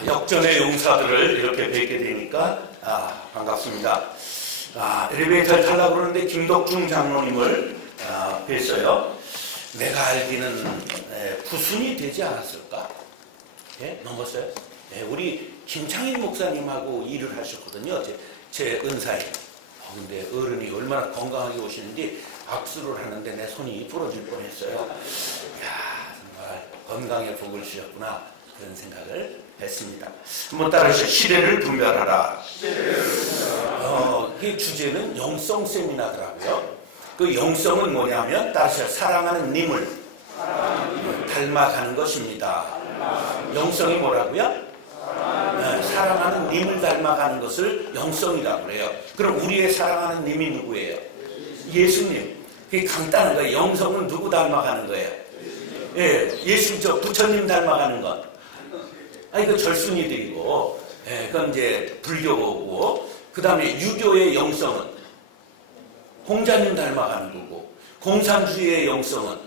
역전의 용사들을 이렇게 뵙게 되니까 반갑습니다. 엘리베이터를 타려고 그러는데 김덕중 장로님을 뵀어요. 내가 알기는 부순이 되지 않았을까? 넘었어요? 우리 김창일 목사님하고 일을 하셨거든요. 제 은사에. 근데 어른이 얼마나 건강하게 오시는지 악수를 하는데 내 손이 부러질 뻔했어요. 야, 정말 건강의 복을 주셨구나. 그런 생각을 했습니다. 한번 따라하시죠. 시대를 분별하라. 이 주제는 영성 세미나더라고요. 그 영성은 뭐냐면 따라하시죠. 사랑하는 님을 닮아가는 것입니다. 영성이 뭐라고요? 사랑하는 님을 닮아가는 것을 영성이라고 그래요. 그럼 우리의 사랑하는 님이 누구예요? 예수님. 그게 간단한 거예요. 영성은 누구 닮아가는 거예요? 예수, 부처님 닮아가는 것. 그 절순이들이고, 그건 이제 불교고, 그 다음에 유교의 영성은 공자님 닮아가는 거고, 공산주의의 영성은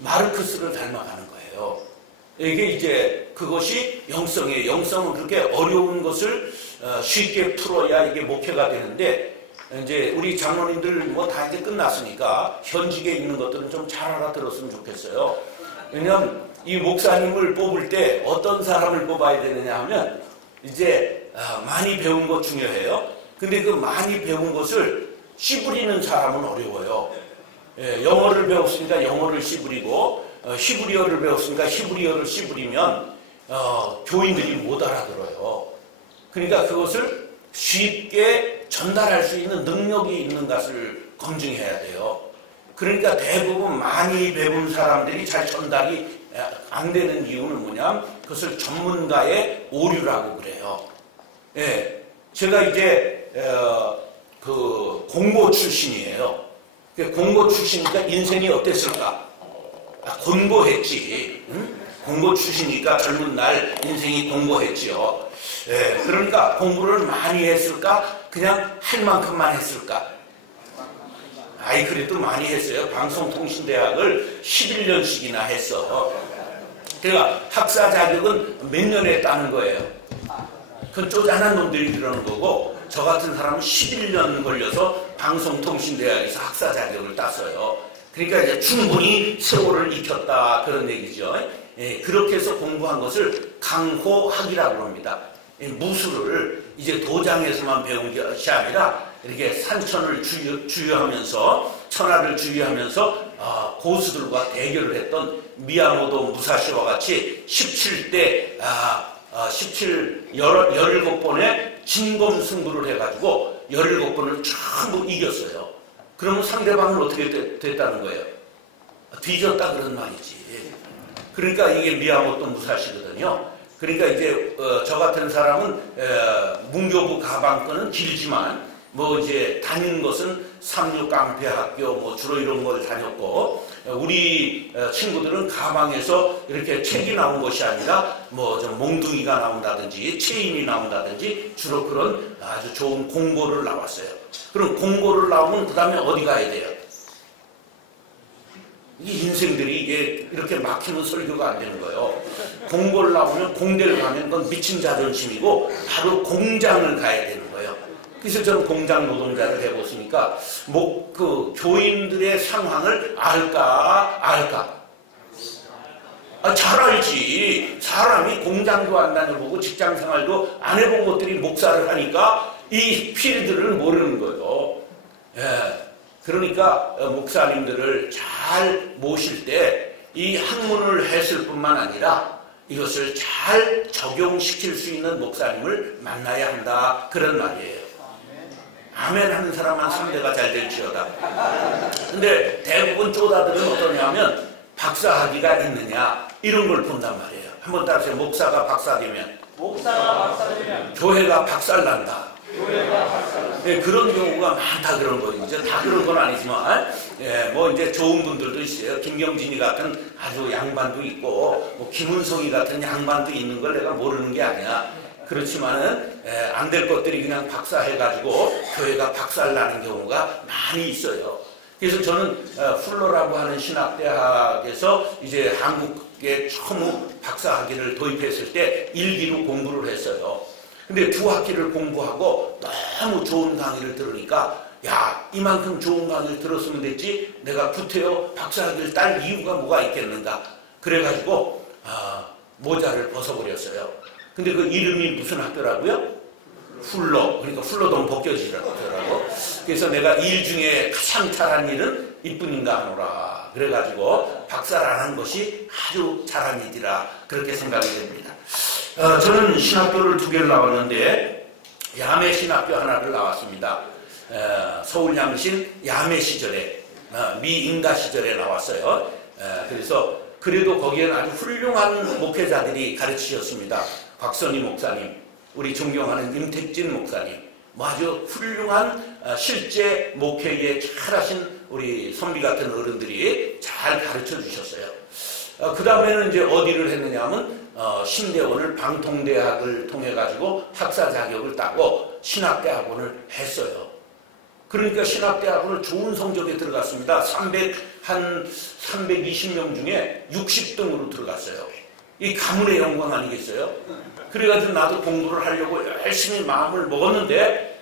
마르크스를 닮아가는 거예요. 이게 이제 그것이 영성이에요. 영성은 그렇게 어려운 것을 쉽게 풀어야 이게 목표가 되는데, 이제 우리 장로님들 뭐 다 이제 끝났으니까 현직에 있는 것들은 좀 잘 알아들었으면 좋겠어요. 왜냐하면 이 목사님을 뽑을 때 어떤 사람을 뽑아야 되느냐 하면 이제 많이 배운 것 중요해요. 근데 그 많이 배운 것을 씨부리는 사람은 어려워요. 영어를 배웠으니까 영어를 씨부리고 히브리어를 배웠으니까 히브리어를 씨부리면 교인들이 못 알아들어요. 그러니까 그것을 쉽게 전달할 수 있는 능력이 있는 것을 검증해야 돼요. 그러니까 대부분 많이 배운 사람들이 잘 전달이 안 되는 이유는 뭐냐면 그것을 전문가의 오류라고 그래요. 제가 이제 그 공고 출신이에요. 공고 출신이니까 인생이 어땠을까? 공고했지. 공고 출신이니까 젊은 날 인생이 공고했지요. 그러니까 공부를 많이 했을까? 그냥 할 만큼만 했을까? 그래도 많이 했어요. 방송통신대학을 11년씩이나 했어. 그러니까 학사 자격은 몇 년에 따는 거예요. 그건 쪼잔한 놈들이 그러는 거고, 저 같은 사람은 11년 걸려서 방송통신대학에서 학사 자격을 땄어요. 그러니까 이제 충분히 세월을 익혔다 그런 얘기죠. 그렇게 해서 공부한 것을 강호학이라고 합니다. 무술을 이제 도장에서만 배운 것이 아니라 이렇게 산천을 주유하면서 천하를 주유하면서 고수들과 대결을 했던 미야모토 무사시와 같이 17대 17번의 진검승부를 해가지고 17번을 전부 이겼어요. 그러면 상대방은 어떻게 됐다는 거예요? 뒤졌다 그런 말이지. 그러니까 이게 미야모토 무사시거든요. 그러니까 이제 저 같은 사람은 문교부 가방권은 길지만 뭐 이제 다닌 것은 삼육깡패학교 뭐 주로 이런 걸 다녔고, 우리 친구들은 가방에서 이렇게 책이 나온 것이 아니라 뭐 좀 몽둥이가 나온다든지 체인이 나온다든지 주로 그런 아주 좋은 공고를 나왔어요. 그럼 공고를 나오면 그 다음에 어디 가야 돼요? 이 인생들이 이게 이렇게 막히면 설교가 안 되는 거예요. 공고를 나오면 공대를 가면 그건 미친 자존심이고 바로 공장을 가야 되는 거예요. 그래서 저는 공장 노동자를 해봤으니까 그 교인들의 상황을 알까? 잘 알지. 사람이 공장도 안 다녀보고 직장생활도 안 해본 것들이 목사를 하니까 이 필드를 모르는 거예요. 그러니까 목사님들을 잘 모실 때 이 학문을 했을 뿐만 아니라 이것을 잘 적용시킬 수 있는 목사님을 만나야 한다 그런 말이에요. 아멘 하는 사람만 상대가 잘 될지어다. 근데 대부분 쪼다들은 어떠냐면 박사학위가 있느냐 이런 걸 본단 말이에요. 한번 따라하세요. 목사가 박사되면 교회가 박살난다. 그런 경우가 많다 그런 거예요. 이제 다 그런 건 아니지만 뭐 이제 좋은 분들도 있어요. 김경진이 같은 아주 양반도 있고 뭐 김은성이 같은 양반도 있는 걸 내가 모르는 게 아니야. 그렇지만은 안 될 것들이 그냥 박사해가지고 교회가 박살나는 경우가 많이 있어요. 그래서 저는 훌러라고 하는 신학대학에서 이제 한국 처음 박사학위를 도입했을 때 1기로 공부를 했어요. 근데 2학기를 공부하고 너무 좋은 강의를 들으니까 야, 이만큼 좋은 강의를 들었으면 됐지 내가 구태여 박사학위를 딸 이유가 뭐가 있겠는가. 그래가지고 모자를 벗어버렸어요. 근데 그 이름이 무슨 학교라고요? 훌러. 그러니까 훌러동 벗겨지라고 하더라고. 그래서 내가 일 중에 가장 잘한 일은 이뿐인가 하노라. 그래가지고 박사를 안 한 것이 아주 잘한 일이라 그렇게 생각이 됩니다. 저는 신학교를 2개를 나왔는데 야매 신학교 하나를 나왔습니다. 서울 양신 야매 시절에 미인가 시절에 나왔어요. 그래서 그래도 거기에는 아주 훌륭한 목회자들이 가르치셨습니다. 곽선희 목사님, 우리 존경하는 임택진 목사님, 아주 훌륭한 실제 목회에 잘하신 우리 선비 같은 어른들이 잘 가르쳐 주셨어요. 그 다음에는 이제 어디를 했느냐 하면 신대원을 방통대학을 통해 가지고 학사 자격을 따고 신학대학원을 했어요. 그러니까 신학대학원을 좋은 성적에 들어갔습니다. 320명 중에 60등으로 들어갔어요. 이 가문의 영광 아니겠어요? 그래가지고 나도 공부를 하려고 열심히 마음을 먹었는데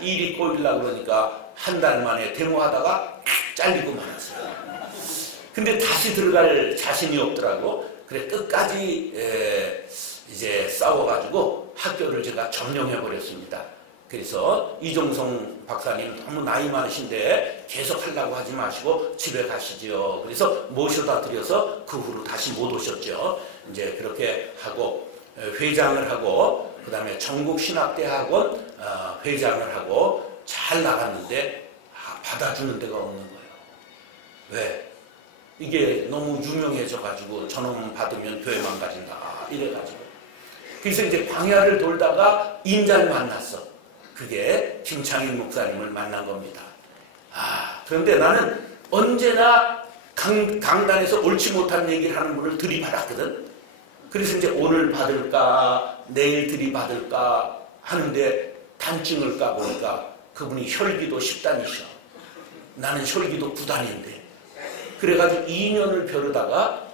일이 꼬이려고 그러니까 한 달 만에 데모하다가 잘리고 말았어요. 근데 다시 들어갈 자신이 없더라고. 그래 끝까지 이제 싸워가지고 학교를 제가 점령해버렸습니다. 그래서 이종성 박사님 너무 나이 많으신데 계속 하려고 하지 마시고 집에 가시죠. 그래서 모셔다 드려서 그 후로 다시 못 오셨죠. 이제 그렇게 하고 회장을 하고 그 다음에 전국신학대학원 회장을 하고 잘 나갔는데 받아주는 데가 없는 거예요. 왜? 이게 너무 유명해져가지고 저놈 받으면 교회 망가진다 이래가지고. 그래서 이제 광야를 돌다가 인자를 만났어. 그게 김창일 목사님을 만난 겁니다. 그런데 나는 언제나 강단에서 옳지 못한 얘기를 하는 분을 들이받았거든. 그래서 이제 오늘 받을까 내일 들이받을까 하는데 단증을 까보니까 그분이 혈기도 10단이셔. 나는 혈기도 9단인데. 그래가지고 2년을 벼르다가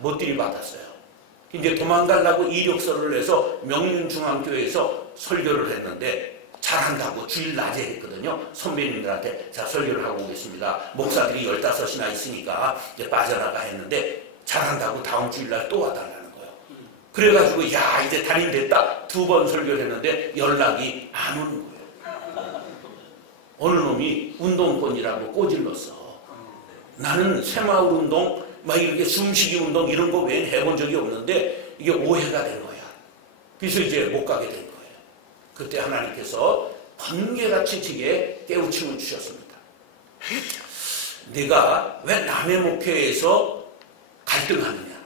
못 들이받았어요. 이제 도망가려고 이력서를 내서 명륜중앙교회에서 설교를 했는데 잘한다고 주일 낮에 했거든요. 선배님들한테 자 설교를 하고 오겠습니다. 목사들이 15이나 있으니까 이제 빠져나가 했는데 잘한다고 다음 주일날 또 와달라는 거예요. 그래가지고 야 이제 담임 됐다. 2번 설교를 했는데 연락이 안 오는 거예요. 어느 놈이 운동권이라고 꼬질렀어. 나는 새마을 운동 막 이렇게 숨쉬기 운동 이런 거 외엔 해본 적이 없는데 이게 오해가 된 거야. 그래서 이제 못 가게 된 거예요. 그때 하나님께서 번개같이 지게 깨우침을 주셨습니다. 내가 왜 남의 목회에서 갈등하느냐.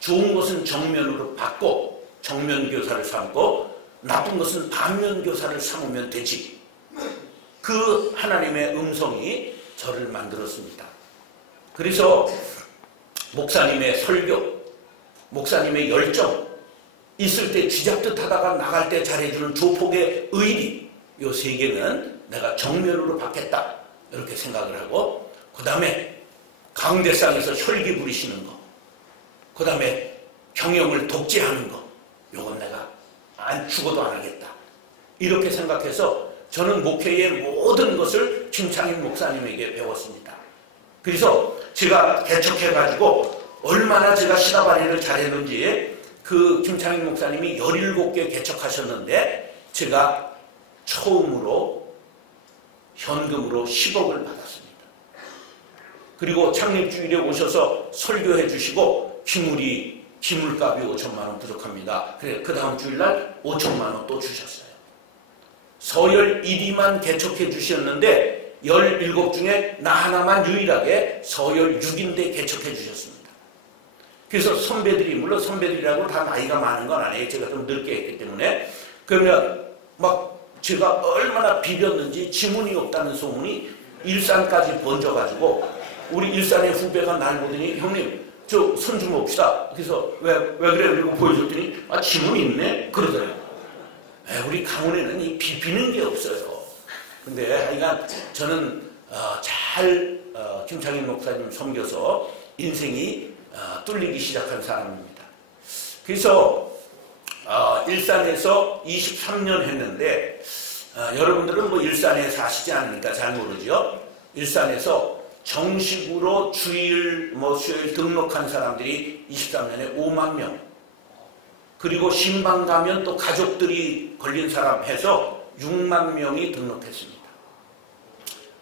좋은 것은 정면으로 받고 정면교사를 삼고 나쁜 것은 반면교사를 삼으면 되지. 그 하나님의 음성이 저를 만들었습니다. 그래서 목사님의 설교, 목사님의 열정, 있을 때 쥐잡듯 하다가 나갈 때 잘해주는 조폭의 의리, 이 3개는 내가 정면으로 받겠다 이렇게 생각을 하고, 그 다음에 강대상에서 혈기 부리시는 거, 그 다음에 경영을 독재하는 거, 요건 내가 안 죽어도 안 하겠다 이렇게 생각해서 저는 목회의 모든 것을 김창일 목사님에게 배웠습니다. 그래서 제가 개척해가지고 얼마나 제가 시다바리를 잘했는지 그 김창일 목사님이 17개 개척하셨는데 제가 처음으로 현금으로 10억을 받았습니다. 그리고 창립주일에 오셔서 설교해 주시고 기물값이 5천만 원 부족합니다. 그래 그 다음 주일날 5천만 원 또 주셨어요. 서열 1위만 개척해 주셨는데 17 중에 나 하나만 유일하게 서열 6인데 개척해 주셨습니다. 그래서 선배들이, 물론 선배들이라고 다 나이가 많은 건 아니에요. 제가 좀 늙게 했기 때문에. 그러면 막 제가 얼마나 비볐는지 지문이 없다는 소문이 일산까지 번져가지고 우리 일산의 후배가 날 보더니 형님 저 손 좀 봅시다. 그래서 왜 그래? 그리고 보여줬더니 지문이 있네? 그러더라고요. 우리 강원에는 이 비비는 게 없어요. 근데 하여간 저는 잘 김창일 목사님 섬겨서 인생이 뚫리기 시작한 사람입니다. 그래서 일산에서 23년 했는데 여러분들은 뭐 일산에 사시지 않으니까 잘 모르죠. 일산에서 정식으로 주일 수요일 등록한 사람들이 23년에 5만 명, 그리고 신방 가면 또 가족들이 걸린 사람 해서 6만 명이 등록했습니다.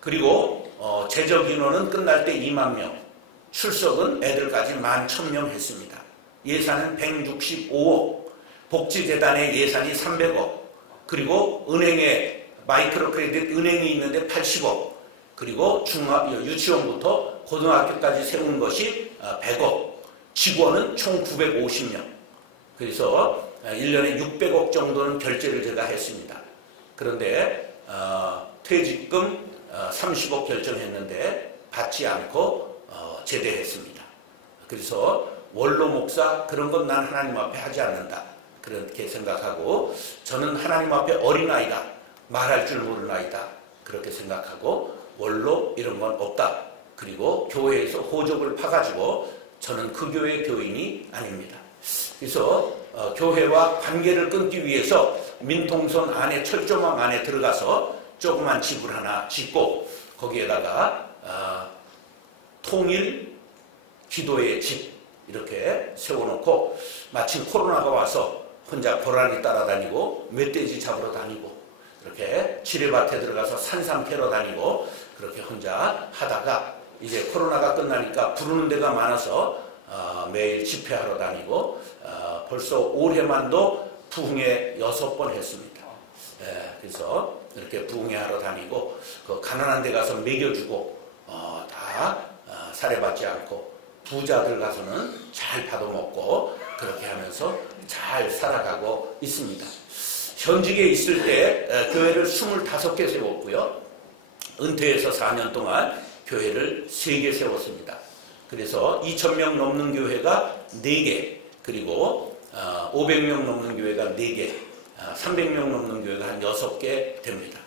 그리고 제적 인원은 끝날 때 2만 명, 출석은 애들까지 11,000명 했습니다. 예산은 165억, 복지재단의 예산이 300억, 그리고 은행에 마이크로 크레딧 은행이 있는데 80억, 그리고 유치원부터 고등학교까지 세운 것이 100억, 직원은 총 950명. 그래서 1년에 600억 정도는 결제를 제가 했습니다. 그런데 퇴직금 30억 결정했는데 받지 않고 제대했습니다. 그래서 원로 목사 그런 건 난 하나님 앞에 하지 않는다, 그렇게 생각하고, 저는 하나님 앞에 어린아이다, 말할 줄 모르는 아이다, 그렇게 생각하고, 원로 이런 건 없다. 그리고 교회에서 호적을 파가지고 저는 그 교회의 교인이 아닙니다. 그래서 교회와 관계를 끊기 위해서 민통선 안에, 철조망 안에 들어가서 조그만 집을 하나 짓고 거기에다가 통일 기도의 집 이렇게 세워놓고, 마침 코로나가 와서 혼자 고라니 따라다니고 멧돼지 잡으러 다니고 이렇게 지뢰밭에 들어가서 산삼 캐러 다니고 그렇게 혼자 하다가, 이제 코로나가 끝나니까 부르는 데가 많아서 매일 집회하러 다니고 벌써 올해만도 부흥회 6번 했습니다. 그래서 이렇게 부흥회 하러 다니고 그 가난한 데 가서 먹여주고 다 살해받지 않고, 부자들 가서는 잘 받아먹고 그렇게 하면서 잘 살아가고 있습니다. 현직에 있을 때 교회를 25개 세웠고요. 은퇴해서 4년 동안 교회를 3개 세웠습니다. 그래서 2,000명 넘는 교회가 4개, 그리고 500명 넘는 교회가 4개, 300명 넘는 교회가 한 6개 됩니다.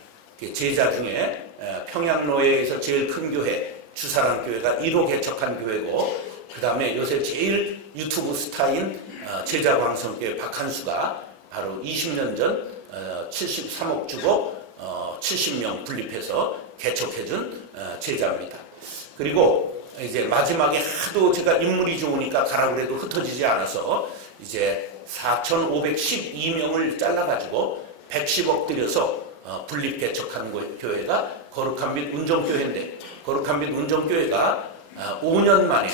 제자 중에 평양로에서 제일 큰 교회 주사랑 교회가 1호 개척한 교회고, 그 다음에 요새 제일 유튜브 스타인 제자광성교회 박한수가 바로 20년 전 73억 주고 70명 분립해서 개척해준 제자입니다. 그리고 이제 마지막에 하도 제가 인물이 좋으니까 가라고 해도 흩어지지 않아서 이제 4,512명을 잘라가지고 110억 들여서 분립 개척한 교회가 거룩한 빛 운정교회인데, 거룩한 빛 운정교회가 5년 만에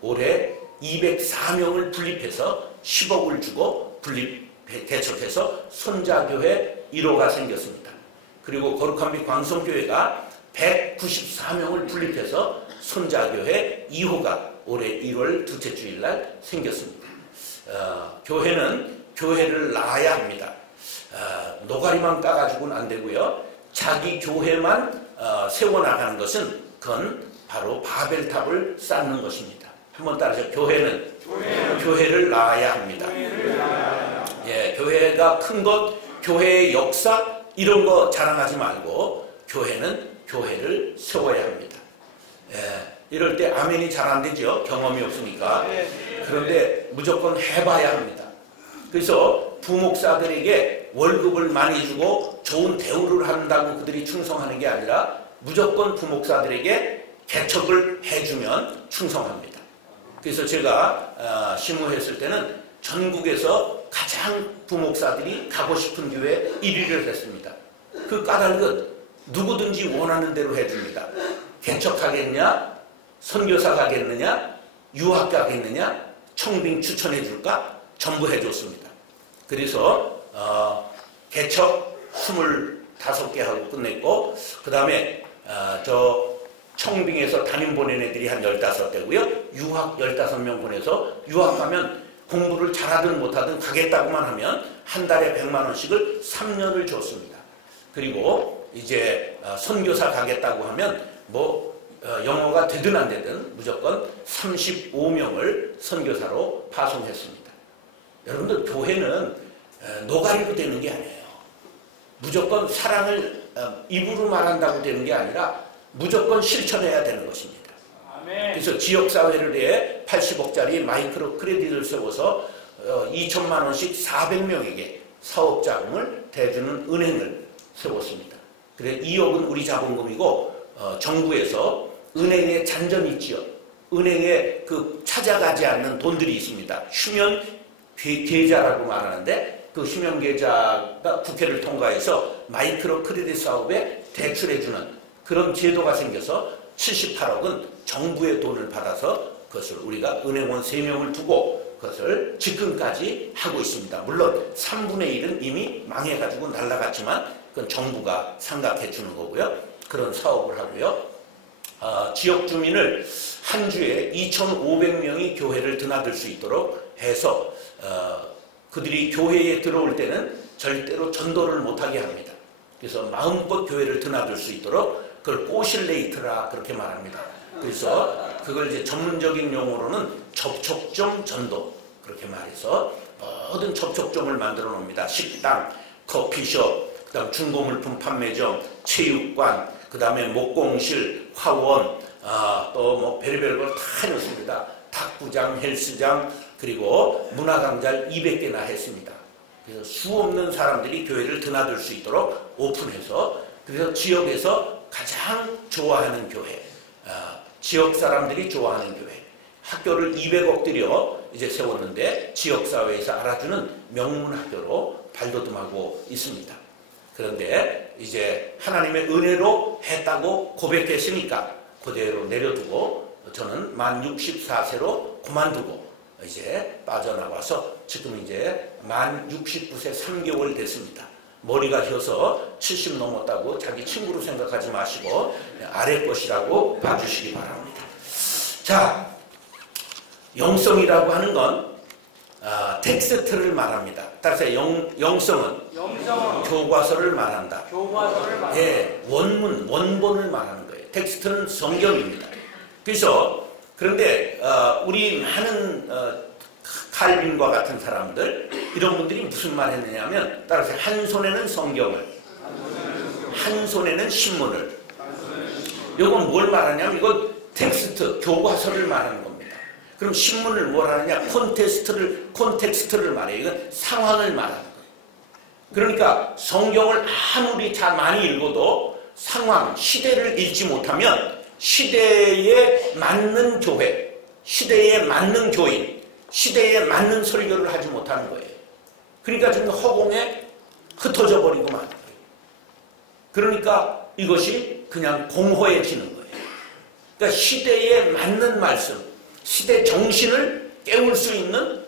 올해 204명을 분립해서 10억을 주고 분립 개척해서 손자교회 1호가 생겼습니다. 그리고 거룩한 빛 광성교회가 194명을 분립해서 손자교회 2호가 올해 1월 둘째 주일날 생겼습니다. 교회는 교회를 낳아야 합니다. 노가리만 까가지고는 안 되고요. 자기 교회만 세워나가는 것은 그건 바로 바벨탑을 쌓는 것입니다. 한번 따라서 교회는 교회를 낳아야 합니다. 예, 교회가 큰 것, 교회의 역사 이런 거 자랑하지 말고 교회는 교회를 세워야 합니다. 예, 이럴 때 아멘이 잘 안 되죠. 경험이 없으니까. 그런데 무조건 해봐야 합니다. 그래서 부목사들에게 월급을 많이 주고 좋은 대우를 한다고 그들이 충성하는 게 아니라 무조건 부목사들에게 개척을 해주면 충성합니다. 그래서 제가 심우했을 때는 전국에서 가장 부목사들이 가고 싶은 교회에 1위를 했습니다. 그 까닭은 누구든지 원하는 대로 해줍니다. 개척하겠냐? 선교사 가겠느냐? 유학 가겠느냐? 청빙 추천해줄까? 전부 해줬습니다. 그래서 개척 25개 하고 끝냈고, 그 다음에 청빙에서 담임 보낸 애들이 한 15대고요. 유학 15명 보내서 유학 가면 공부를 잘하든 못하든 가겠다고만 하면 한 달에 100만 원씩을 3년을 줬습니다. 그리고 이제 선교사 가겠다고 하면 영어가 되든 안 되든 무조건 35명을 선교사로 파송했습니다. 여러분들 교회는 노가리로 되는 게 아니에요. 무조건 사랑을 입으로 말한다고 되는 게 아니라 무조건 실천해야 되는 것입니다. 그래서 지역사회를 위해 80억짜리 마이크로 크레딧을 세워서 2천만 원씩 400명에게 사업 자금을 대주는 은행을 세웠습니다. 그래 2억은 우리 자본금이고 정부에서 은행에 잔존이 있지요. 은행에 그 찾아가지 않는 돈들이 있습니다. 휴면 계좌라고 말하는데 그 휴면 계좌가 국회를 통과해서 마이크로 크레딧 사업에 대출해주는 그런 제도가 생겨서 78억은 정부의 돈을 받아서 그것을 우리가 은행원 3명을 두고 그것을 집금까지 하고 있습니다. 물론 3분의 1은 이미 망해가지고 날아갔지만 그건 정부가 상각해 주는 거고요. 그런 사업을 하고요. 지역 주민을 한 주에 2,500명이 교회를 드나들 수 있도록 해서 그들이 교회에 들어올 때는 절대로 전도를 못하게 합니다. 그래서 마음껏 교회를 드나들 수 있도록 그걸 꼬실레이트라 그렇게 말합니다. 그래서 그걸 이제 전문적인 용어로는 접촉점 전도 그렇게 말해서 모든 접촉점을 만들어 놓습니다. 식당, 커피숍, 그다음 중고물품 판매점, 체육관, 그다음에 목공실, 화원, 또 뭐 별의별 걸 다 해놓습니다. 탁구장, 헬스장, 그리고 문화강좌를 200개나 했습니다. 그래서 수 없는 사람들이 교회를 드나들 수 있도록 오픈해서 그래서 지역에서 가장 좋아하는 교회, 지역 사람들이 좋아하는 교회, 학교를 200억 들여 이제 세웠는데 지역사회에서 알아주는 명문학교로 발돋움하고 있습니다. 그런데 이제 하나님의 은혜로 했다고 고백했으니까 그대로 내려두고 저는 만 64세로 그만두고 이제 빠져나와서 지금 이제 만 69세 3개월 됐습니다. 머리가 휘어서 70 넘었다고 자기 친구로 생각하지 마시고 아래 것이라고 봐주시기 바랍니다. 자, 영성이라고 하는 건 텍스트를 말합니다. 따라서 영성은 교과서를 말한다. 예, 원본을 말하는 거예요. 텍스트는 성경입니다. 그래서 그런데 우리 많은 칼빈과 같은 사람들 이런 분들이 무슨 말 했느냐면 따라서 한 손에는 성경을 한 손에는 신문을 이건 뭘 말하냐면 이건 텍스트 교과서를 말하는 겁니다. 그럼 신문을 뭘 하느냐 콘텍스트를 말해요. 이건 상황을 말하는 거예요. 그러니까 성경을 아무리 잘 많이 읽어도 상황 시대를 읽지 못하면 시대에 맞는 교회 시대에 맞는 교인 시대에 맞는 설교를 하지 못하는 거예요. 그러니까 지금 허공에 흩어져 버리고 마는 거예요. 그러니까 이것이 그냥 공허해지는 거예요. 그러니까 시대에 맞는 말씀, 시대 정신을 깨울 수 있는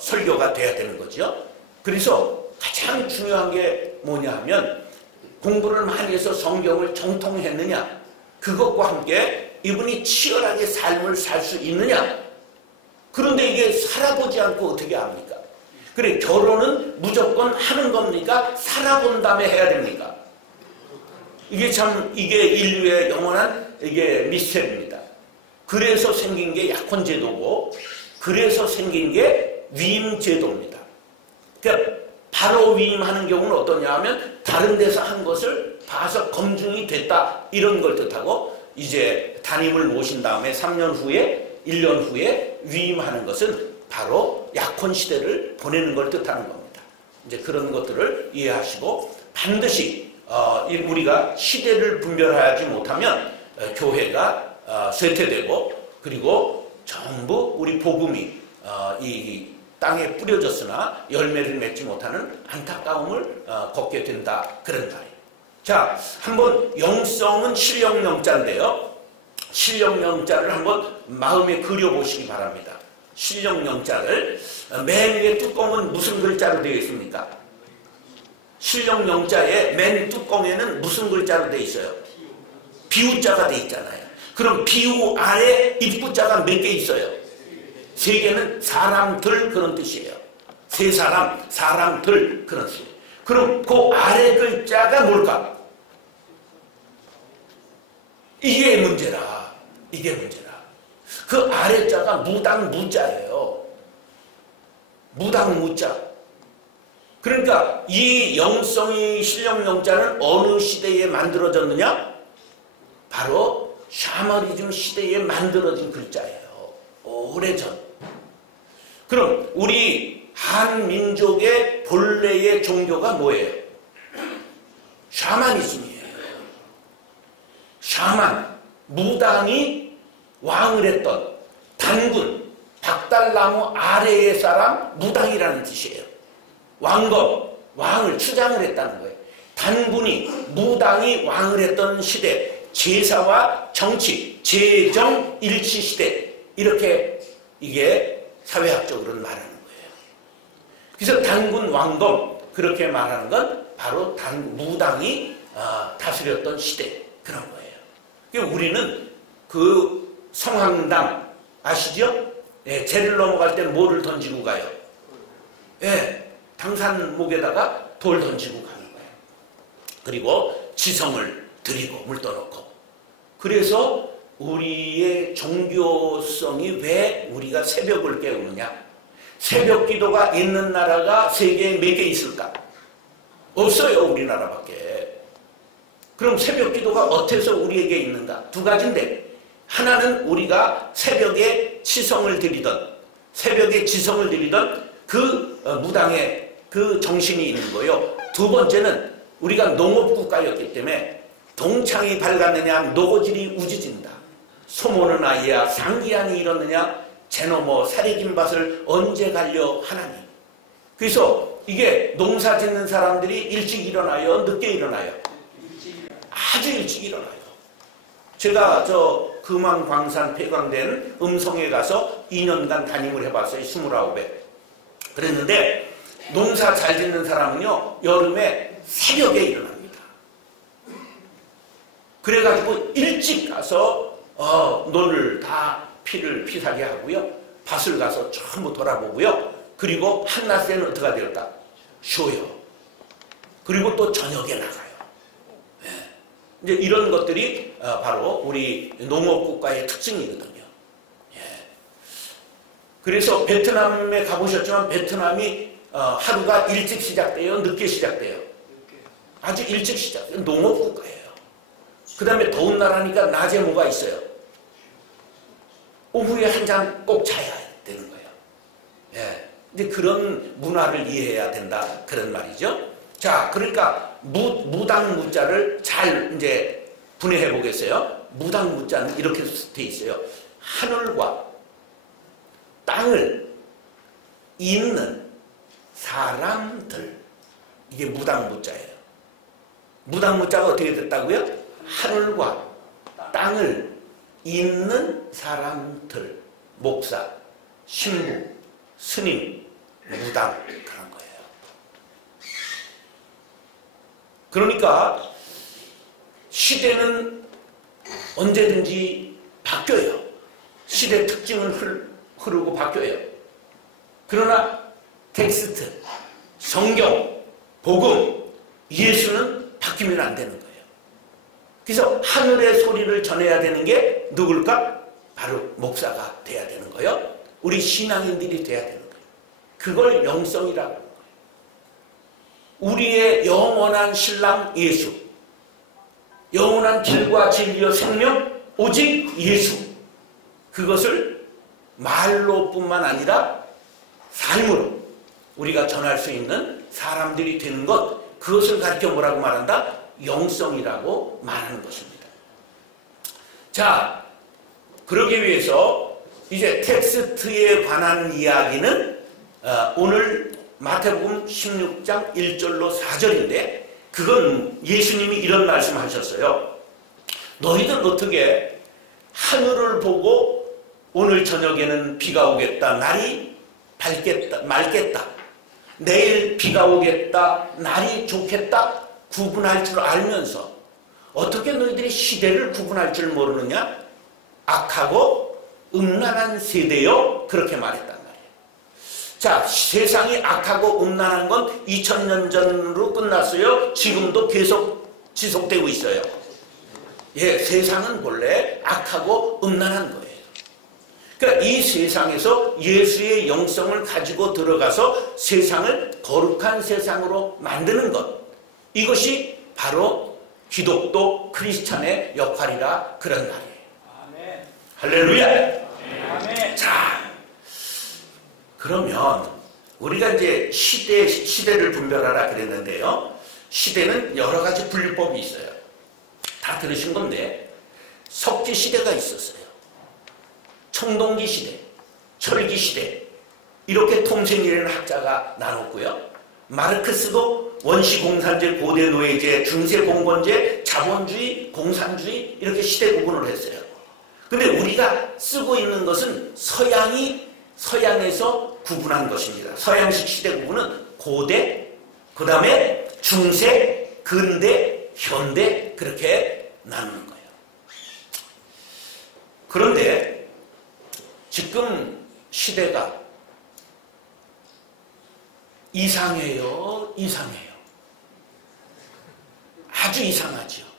설교가 돼야 되는 거죠. 그래서 가장 중요한 게 뭐냐 하면 공부를 많이 해서 성경을 정통했느냐 그것과 함께 이분이 치열하게 삶을 살 수 있느냐 그런데 이게 살아보지 않고 어떻게 합니까? 그래 결혼은 무조건 하는 겁니까? 살아본 다음에 해야 됩니까? 이게 참 이게 인류의 영원한 이게 미스터리입니다. 그래서 생긴 게 약혼제도고 그래서 생긴 게 위임제도입니다. 그러니까 바로 위임하는 경우는 어떠냐 하면 다른 데서 한 것을 봐서 검증이 됐다 이런 걸 뜻하고 이제 담임을 모신 다음에 3년 후에 1년 후에 위임하는 것은 바로 약혼 시대를 보내는 걸 뜻하는 겁니다. 이제 그런 것들을 이해하시고 반드시 우리가 시대를 분별하지 못하면 교회가 쇠퇴되고 그리고 전부 우리 복음이 이 땅에 뿌려졌으나 열매를 맺지 못하는 안타까움을 겪게 된다 그런 말이에요. 자, 한번 영성은 실령영자인데요. 실령영자를 한번 마음에 그려보시기 바랍니다. 실령영자를 맨 위에 뚜껑은 무슨 글자로 되어 있습니까? 실령영자의 맨 뚜껑에는 무슨 글자로 되어 있어요? 비우자가 되어 있잖아요. 그럼 비우 아래 입구자가 몇 개 있어요? 3개는 사람들 그런 뜻이에요. 3사람, 사람들 그런 뜻이에요. 그럼 그 아래 글자가 뭘까? 이게 문제라. 이게 문제라. 그 아래자가 무당 무자예요. 무당 무자. 그러니까 이 영성이 실령영자는 어느 시대에 만들어졌느냐? 바로 샤머니즘 시대에 만들어진 글자예요. 오래전. 그럼 우리 한민족의 본래의 종교가 뭐예요? 샤머니즘이에요. 샤만, 무당이 왕을 했던 단군, 박달나무 아래의 사람, 무당이라는 뜻이에요. 왕검, 왕을 추장을 했다는 거예요. 단군이, 무당이 왕을 했던 시대, 제사와 정치, 제정 일치 시대, 이렇게 이게 사회학적으로는 말하는 거예요. 그래서 단군, 왕검, 그렇게 말하는 건 바로 무당이 다스렸던 시대, 그런 거예요. 그러니까 우리는 그 성황당 아시죠? 예, 제를 넘어갈 때 뭐를 던지고 가요? 예, 당산목에다가 돌 던지고 가는 거예요. 그리고 지성을 드리고 물 떠놓고. 그래서 우리의 종교성이 왜 우리가 새벽을 깨우느냐? 새벽 기도가 있는 나라가 세계에 몇 개 있을까? 없어요, 우리나라밖에. 그럼 새벽 기도가 어때서 우리에게 있는가? 두 가지인데, 하나는 우리가 새벽에 지성을 드리던 그 무당의 그 정신이 있는 거요. 두 번째는 우리가 농업국가였기 때문에 동창이 밝았느냐 노고질이 우지진다. 소모는 아이야 상기한이 이렇느냐 제노모 사리긴 밭을 언제 갈려 하나니. 그래서 이게 농사 짓는 사람들이 일찍 일어나요? 늦게 일어나요? 아주 일찍 일어나요. 제가 금왕 광산 폐광된 음성에 가서 2년간 담임을 해봤어요. 29에. 그랬는데 농사 잘 짓는 사람은요 여름에 새벽에 일어납니다. 그래가지고 일찍 가서 논을 다 피사게 하고요. 밭을 가서 전부 돌아보고요. 그리고 한낮에는 어떻게 될까? 쉬어요. 그리고 또 저녁에 나가요. 이제 이런 것들이 바로 우리 농업국가의 특징이거든요. 예. 그래서 베트남에 가보셨지만 베트남이 하루가 일찍 시작돼요? 늦게 시작돼요? 아주 일찍 시작돼요. 농업국가예요. 그 다음에 더운 나라니까 낮에 뭐가 있어요? 오후에 한 잔 꼭 자야 되는 거예요. 예. 근데 그런 문화를 이해해야 된다. 그런 말이죠. 자, 그러니까 무당 무자를 잘 이제 분해해 보겠어요. 무당 무자는 이렇게 돼 있어요. 하늘과 땅을 잇는 사람들. 이게 무당 무자예요. 무당 무자가 어떻게 됐다고요? 하늘과 땅을 잇는 사람들. 목사, 신부, 스님, 무당, 그런 거예요. 그러니까 시대는 언제든지 바뀌어요. 시대 특징을 흐르고 바뀌어요. 그러나 텍스트, 성경, 복음, 예수는 바뀌면 안 되는 거예요. 그래서 하늘의 소리를 전해야 되는 게 누굴까? 바로 목사가 돼야 되는 거예요. 우리 신앙인들이 돼야 되는 거예요. 그걸 영성이라고 하는 거예요. 우리의 영원한 신랑 예수, 영원한 길과 진리와 생명 오직 예수. 그것을 말로뿐만 아니라 삶으로 우리가 전할 수 있는 사람들이 되는 것, 그것을 가르쳐 뭐라고 말한다? 영성이라고 말하는 것입니다. 자, 그러기 위해서 이제 텍스트에 관한 이야기는 오늘 마태복음 16장 1절로 4절인데 그건 예수님이 이런 말씀하셨어요. 너희들 어떻게 하늘을 보고 오늘 저녁에는 비가 오겠다, 날이 밝겠다, 맑겠다, 내일 비가 오겠다, 날이 좋겠다 구분할 줄 알면서 어떻게 너희들이 시대를 구분할 줄 모르느냐? 악하고 음란한 세대요. 그렇게 말했단 말이에요. 자, 세상이 악하고 음란한 건 2000년 전으로 끝났어요. 지금도 계속 지속되고 있어요. 예, 세상은 본래 악하고 음란한 거예요. 그러니까 이 세상에서 예수의 영성을 가지고 들어가서 세상을 거룩한 세상으로 만드는 것, 이것이 바로 기독교 크리스찬의 역할이라 그런 말이에요. 할렐루야. 자, 그러면 우리가 이제 시대를 분별하라 그랬는데요. 시대는 여러 가지 분류법이 있어요. 다 들으신 건데 석기 시대가 있었어요. 청동기 시대, 철기 시대, 이렇게 통생이라는 학자가 나눴고요. 마르크스도 원시공산제, 고대노예제, 중세봉건제, 자본주의, 공산주의 이렇게 시대 구분을 했어요. 근데 우리가 쓰고 있는 것은 서양에서 구분한 것입니다. 서양식 시대 구분은 고대, 그 다음에 중세, 근대, 현대 그렇게 나누는 거예요. 그런데 지금 시대가 이상해요. 아주 이상하죠.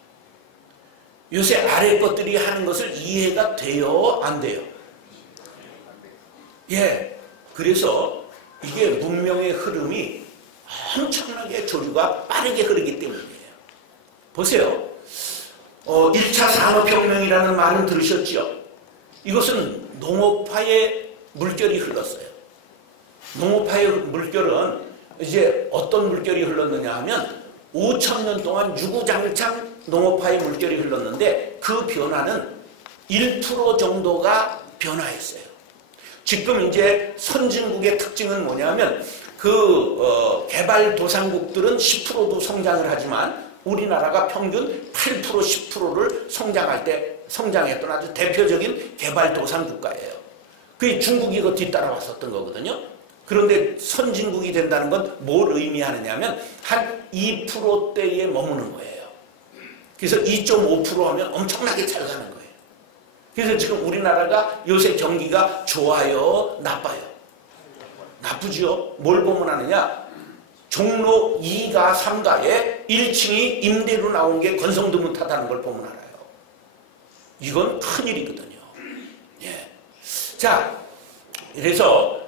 요새 아래 것들이 하는 것을 이해가 돼요? 안 돼요? 예. 그래서 이게 문명의 흐름이 엄청나게 조류가 빠르게 흐르기 때문이에요. 보세요. 1차 산업혁명이라는 말은 들으셨죠? 이것은 농업화의 물결이 흘렀어요. 농업화의 물결은 이제 어떤 물결이 흘렀느냐 하면 5,000년 동안 유구장창 농업화의 물결이 흘렀는데 그 변화는 1% 정도가 변화했어요. 지금 이제 선진국의 특징은 뭐냐면 개발도상국들은 10%도 성장을 하지만 우리나라가 평균 8%, 10%를 성장했던 아주 대표적인 개발도상 국가예요. 그게 중국이 이거 뒤따라왔었던 거거든요. 그런데 선진국이 된다는 건 뭘 의미하느냐면 한 2%대에 머무는 거예요. 그래서 2.5% 하면 엄청나게 잘 가는 거예요. 그래서 지금 우리나라가 요새 경기가 좋아요, 나빠요? 나쁘죠. 뭘 보면 하느냐? 종로 2가 3가에 1층이 임대로 나온 게 건성드뭇하다는 걸 보면 알아요. 이건 큰일이거든요. 예. 자, 그래서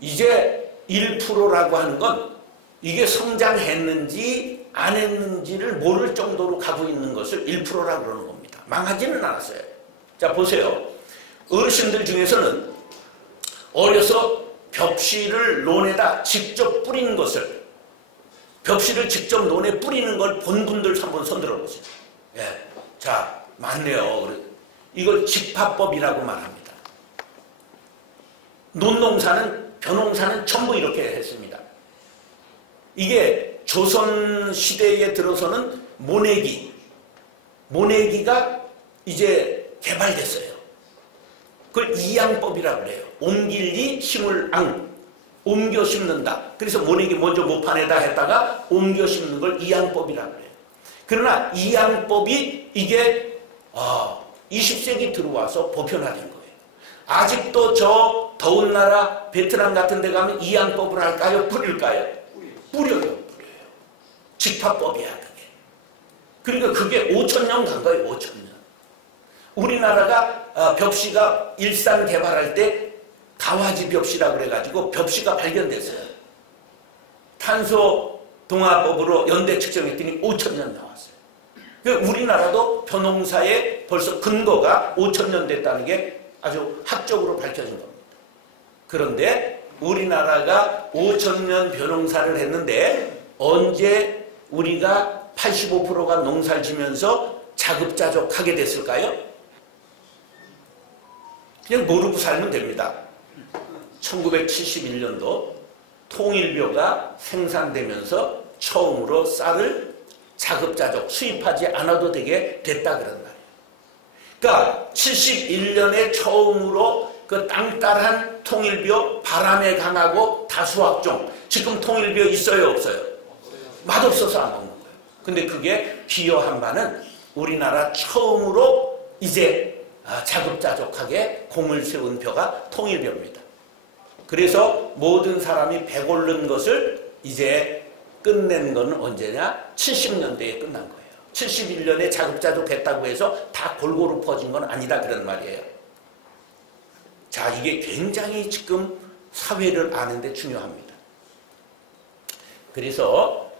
이제 1%라고 하는 건 이게 성장했는지 안 했는지를 모를 정도로 가고 있는 것을 1%라고 그러는 겁니다. 망하지는 않았어요. 자, 보세요. 어르신들 중에서는 어려서 벽시를 논에다 직접 뿌리는 것을, 벽시를 직접 논에 뿌리는 걸 본 분들 한번 손들어 보세요. 예. 자, 맞네요. 이걸 직파법이라고 말합니다. 논농사는, 벼농사는 전부 이렇게 했습니다. 이게 조선시대에 들어서는 모내기가 이제 개발됐어요. 그걸 이양법이라고 그래요. 옮길리 심을 옮겨 심는다. 그래서 모내기 먼저 모판에다 했다가 옮겨 심는 걸 이양법이라고 그래요. 그러나 이양법이 이게 20세기 들어와서 보편화된 거예요. 아직도 저 더운 나라 베트남 같은 데 가면 이양법을 할까요? 뿌릴까요? 뿌려요. 직파법이야 그게. 그러니까 그게 5,000년 간 거예요. 5,000년. 우리나라가 벽시가 일산 개발할 때 가와지 벽시라고 그래가지고 벽시가 발견됐어요. 탄소 동화법으로 연대 측정했더니 5,000년 나왔어요. 그러니까 우리나라도 벼농사에 벌써 근거가 5,000년 됐다는 게 아주 학적으로 밝혀진 겁니다. 그런데 우리나라가 5,000년 벼농사를 했는데 언제 우리가 85%가 농사를 지면서 자급자족하게 됐을까요? 그냥 모르고 살면 됩니다. 1971년도 통일벼가 생산되면서 처음으로 쌀을 자급자족 수입하지 않아도 되게 됐다 그런 말이에요. 그러니까 71년에 처음으로 그 땅딸한 통일벼, 바람에 강하고 다수확종. 지금 통일벼 있어요, 없어요? 맛없어서 안 먹는 거예요. 근데 그게 기여한 바는 우리나라 처음으로 이제 자급자족하게 공을 세운 벼가 통일벼입니다. 그래서 모든 사람이 배고른 것을 이제 끝낸 건 언제냐? 70년대에 끝난 거예요. 71년에 자급자족했다고 해서 다 골고루 퍼진 건 아니다 그런 말이에요. 자, 이게 굉장히 지금 사회를 아는데 중요합니다. 그래서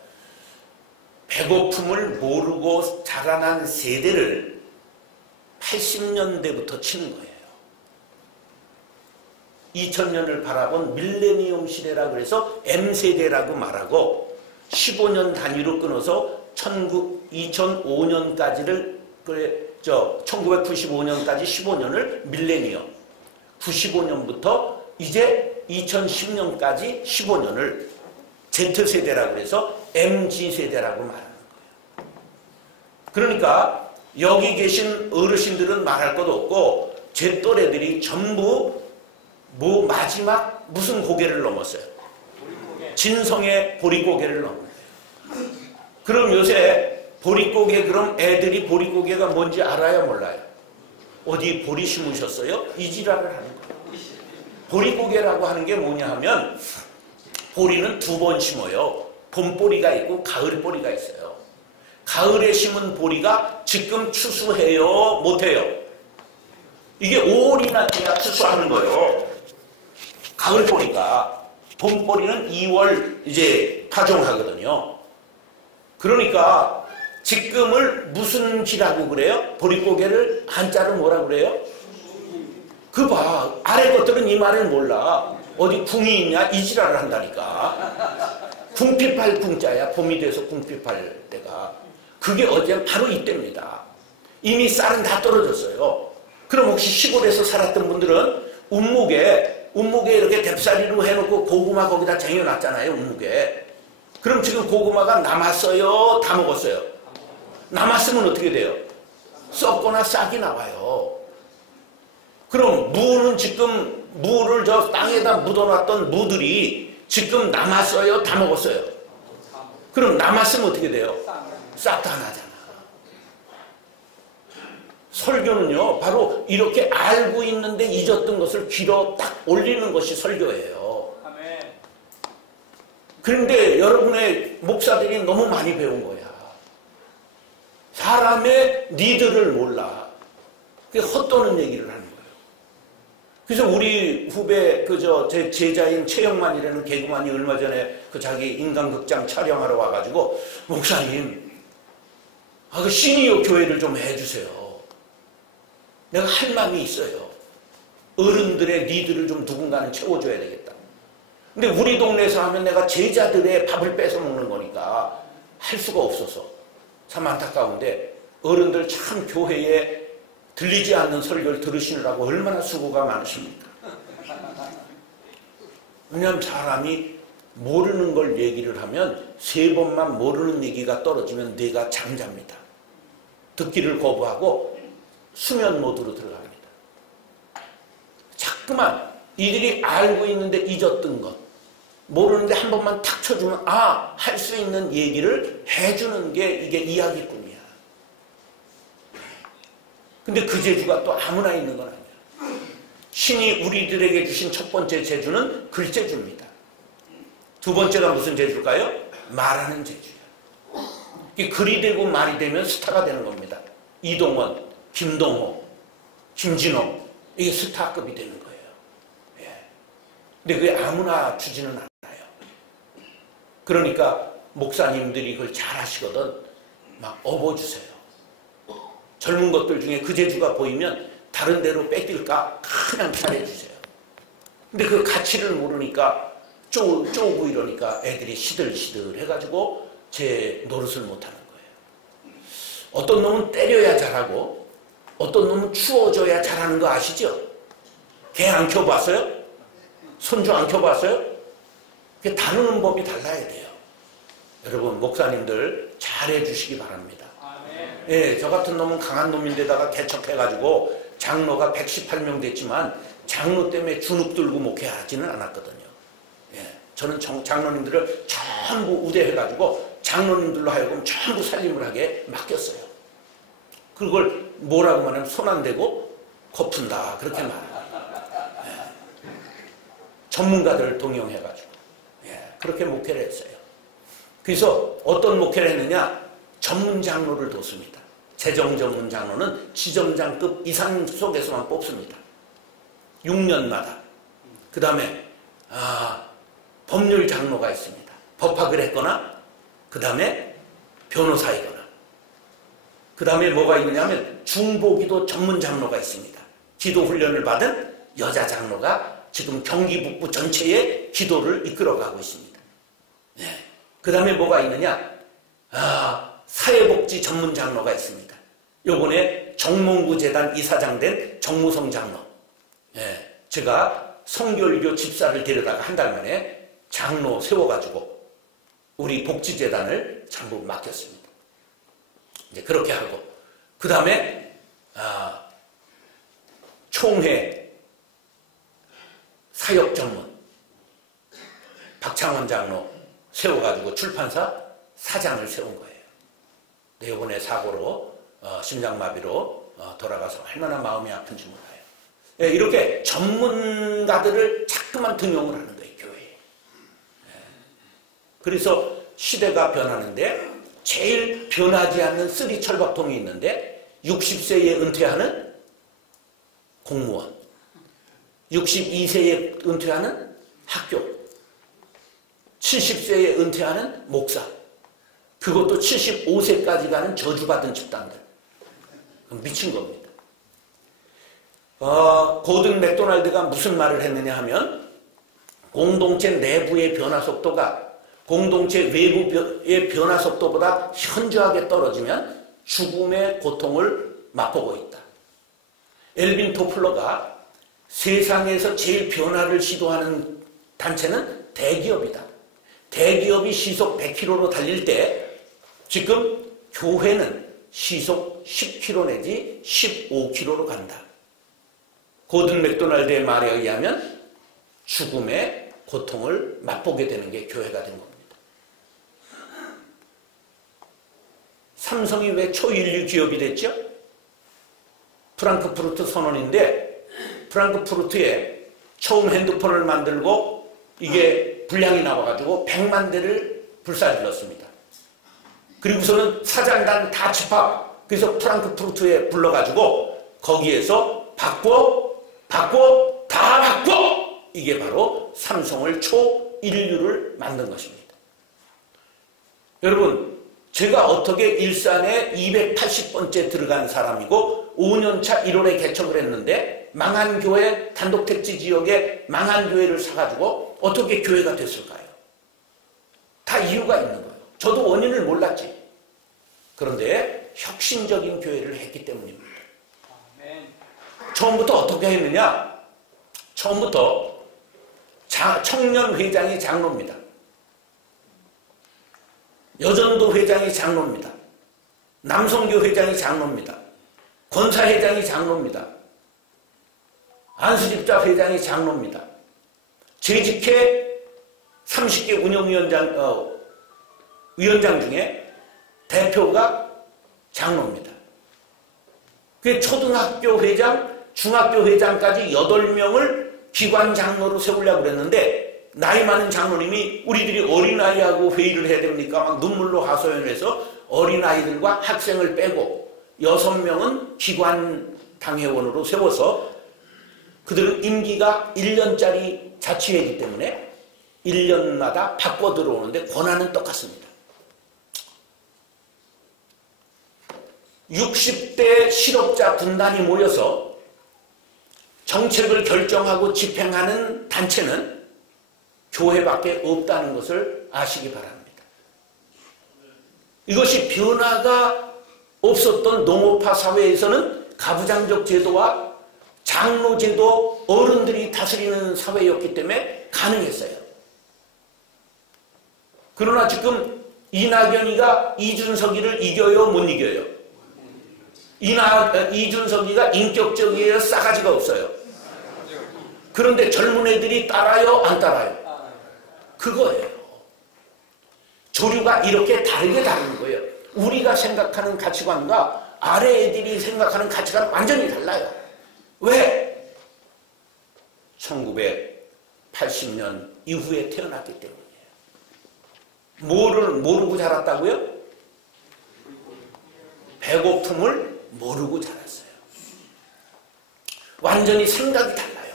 배고픔을 모르고 자라난 세대를 80년대부터 치는 거예요. 2000년을 바라본 밀레니엄 시대라 그래서 M세대라고 말하고 15년 단위로 끊어서 2005년까지를 1995년까지 15년을 밀레니엄, 95년부터 이제 2010년까지 15년을 Z세대라고 해서 MZ세대라고 말하는 거예요. 그러니까 여기 계신 어르신들은 말할 것도 없고 제 또래들이 전부 마지막 무슨 고개를 넘었어요? 진성의 보릿고개를 넘어요. 그럼 요새 보릿고개, 그럼 애들이 보릿고개가 뭔지 알아요, 몰라요? 어디 보리 심으셨어요? 이 지랄을 하는 거예요. 보릿고개라고 하는 게 뭐냐 하면 보리는 두 번 심어요. 봄보리가 있고 가을보리가 있어요. 가을에 심은 보리가 지금 추수해요, 못해요? 이게 5월이나 돼야 추수하는 거예요. 가을보리가. 봄보리는 2월 이제 파종하거든요. 그러니까 지금을 무슨 지라고 그래요? 보릿고개를 한자로 뭐라고 그래요? 그 봐. 아래 것들은 이 말을 몰라. 어디 궁이 있냐? 이 지랄을 한다니까. 궁핍할 궁자야. 봄이 돼서 궁핍할 때가. 그게 어제 바로 이때입니다. 이미 쌀은 다 떨어졌어요. 그럼 혹시 시골에서 살았던 분들은 운목에 이렇게 뎁사리로 해놓고 고구마 거기다 쟁여놨잖아요. 운목에. 그럼 지금 고구마가 남았어요? 다 먹었어요? 남았으면 어떻게 돼요? 썩거나 싹이 나와요. 그럼 무는 지금 무를 저 땅에다 묻어놨던 무들이 지금 남았어요? 다 먹었어요? 그럼 남았으면 어떻게 돼요? 싹 다 나잖아. 설교는요, 바로 이렇게 알고 있는데 잊었던 것을 귀로 딱 올리는 것이 설교예요. 그런데 여러분의 목사들이 너무 많이 배운 거야. 사람의 니들을 몰라. 그게 헛도는 얘기를 하는 거예요. 그래서 우리 후배 제 제자인 최영만이라는 개그만이 얼마 전에 그 자기 인간극장 촬영하러 와가지고 목사님, 그 시니어 교회를 좀 해주세요. 내가 할 마음이 있어요. 어른들의 니들을 좀 누군가는 채워줘야 되겠다. 근데 우리 동네에서 하면 내가 제자들의 밥을 뺏어 먹는 거니까 할 수가 없어서 참 안타까운데 어른들 참 교회에 들리지 않는 설교를 들으시느라고 얼마나 수고가 많으십니까? 왜냐하면 사람이 모르는 걸 얘기를 하면 3번만 모르는 얘기가 떨어지면 뇌가 잠잡니다. 듣기를 거부하고 수면 모드로 들어갑니다. 자꾸만 이들이 알고 있는데 잊었던 것, 모르는데 한 번만 탁 쳐주면 할 수 있는 얘기를 해주는 게 이게 이야기꾼이야. 근데 그 재주가 또 아무나 있는 건 아니야. 신이 우리들에게 주신 첫 번째 재주는 글재주입니다. 두 번째가 무슨 재주일까요? 말하는 재주야. 이 글이 되고 말이 되면 스타가 되는 겁니다. 이동원, 김동호, 김진호, 이게 스타급이 되는 거예요. 예. 근데 그게 아무나 주지는 않아요. 그러니까 목사님들이 그걸 잘 하시거든. 막 업어주세요. 젊은 것들 중에 그 재주가 보이면 다른 데로 뺏길까 그냥 잘해주세요. 근데 그 가치를 모르니까 쪼고 이러니까 애들이 시들시들 해가지고 제 노릇을 못하는 거예요. 어떤 놈은 때려야 잘하고 어떤 놈은 추워줘야 잘하는 거 아시죠? 개 안 켜봤어요? 손주 안 켜봤어요? 그게 다루는 법이 달라야 돼요. 여러분 목사님들 잘해 주시기 바랍니다. 예, 저 같은 놈은 강한 놈인데다가 개척해가지고 장로가 118명 됐지만 장로 때문에 주눅 들고 목회하지는 않았거든요. 예, 저는 장로님들을 전부 우대해가지고 장로님들로 하여금 전부 살림을 하게 맡겼어요. 그걸 뭐라고 말하면 손 안 대고 거푼다 그렇게 말해요. 예. 전문가들을 동용해가지고 그렇게 목회를 했어요. 그래서 어떤 목회를 했느냐? 전문 장로를 뒀습니다. 재정 전문 장로는 지점장급 이상 속에서만 뽑습니다. 6년마다. 그 다음에 법률 장로가 있습니다. 법학을 했거나 그 다음에 변호사이거나 그 다음에 뭐가 있느냐면 중보기도 전문 장로가 있습니다. 기도 훈련을 받은 여자 장로가 지금 경기 북부 전체의 기도를 이끌어가고 있습니다. 네. 그 다음에 뭐가 있느냐? 사회복지 전문 장로가 있습니다. 요번에 정몽구 재단 이사장 된 정무성 장로. 네. 제가 성결교 집사를 데려다가 한 달 만에 장로 세워가지고 우리 복지재단을 전부 맡겼습니다. 이제 그렇게 하고, 그 다음에 총회 사역 전문 박창원 장로 세워가지고 출판사 사장을 세운 거예요. 근데 이번에 사고로 심장마비로 돌아가서 얼마나 마음이 아픈지 몰라요. 예, 이렇게 전문가들을 자꾸만 등용을 하는 거예요, 교회에. 예. 그래서 시대가 변하는데 제일 변하지 않는 쓰리 철밥통이 있는데 60세에 은퇴하는 공무원, 62세에 은퇴하는 학교, 70세에 은퇴하는 목사, 그것도 75세까지 가는 저주받은 집단들. 미친 겁니다. 고든 맥도날드가 무슨 말을 했느냐 하면, 공동체 내부의 변화 속도가 공동체 외부의 변화 속도보다 현저하게 떨어지면 죽음의 고통을 맛보고 있다. 엘빈 토플러가 세상에서 제일 변화를 시도하는 단체는 대기업이다. 대기업이 시속 100km로 달릴 때 지금 교회는 시속 10km 내지 15km로 간다. 고든 맥도날드의 말에 의하면 죽음의 고통을 맛보게 되는 게 교회가 된 겁니다. 삼성이 왜 초인류 기업이 됐죠? 프랑크푸르트 선언인데, 프랑크푸르트에 처음 핸드폰을 만들고 이게 불량이 나와가지고 100만 대를 불사질렀습니다. 그리고서는 사장단 다 집합, 그래서 프랑크푸르트에 불러가지고 거기에서 바꿔 다 바꿔, 이게 바로 삼성을 초인류를 만든 것입니다. 여러분, 제가 어떻게 일산에 280번째 들어간 사람이고 5년차 1월에 개척을 했는데 망한 교회, 단독택지 지역에 망한 교회를 사가지고 어떻게 교회가 됐을까요? 다 이유가 있는 거예요. 저도 원인을 몰랐지. 그런데 혁신적인 교회를 했기 때문입니다. 처음부터 어떻게 했느냐? 처음부터 청년 회장이 장로입니다. 여전도 회장이 장로입니다. 남성교 회장이 장로입니다. 권사회장이 장로입니다. 안수집사 회장이 장로입니다. 재직회 30개 위원장 중에 대표가 장로입니다. 그 초등학교 회장, 중학교 회장까지 8명을 기관 장로로 세우려고 그랬는데, 나이 많은 장로님이 우리들이 어린아이하고 회의를 해야 됩니까? 막 눈물로 하소연해서 어린아이들과 학생을 빼고 6명은 기관 당회원으로 세워서, 그들은 임기가 1년짜리 자치회이기 때문에 1년마다 바꿔 들어오는데 권한은 똑같습니다. 60대 실업자 군단이 모여서 정책을 결정하고 집행하는 단체는 교회밖에 없다는 것을 아시기 바랍니다. 이것이 변화가 없었던 농업화 사회에서는 가부장적 제도와 장로 제도, 어른들이 다스리는 사회였기 때문에 가능했어요. 그러나 지금 이낙연이가 이준석이를 이겨요, 못 이겨요? 이준석이가 인격적이에요, 싸가지가 없어요? 그런데 젊은 애들이 따라요, 안 따라요? 그거예요. 조류가 이렇게 다르게 다른 거예요. 우리가 생각하는 가치관과 아래 애들이 생각하는 가치관 완전히 달라요. 왜? 1980년 이후에 태어났기 때문이에요. 뭐를 모르고 자랐다고요? 배고픔을 모르고 자랐어요. 완전히 생각이 달라요.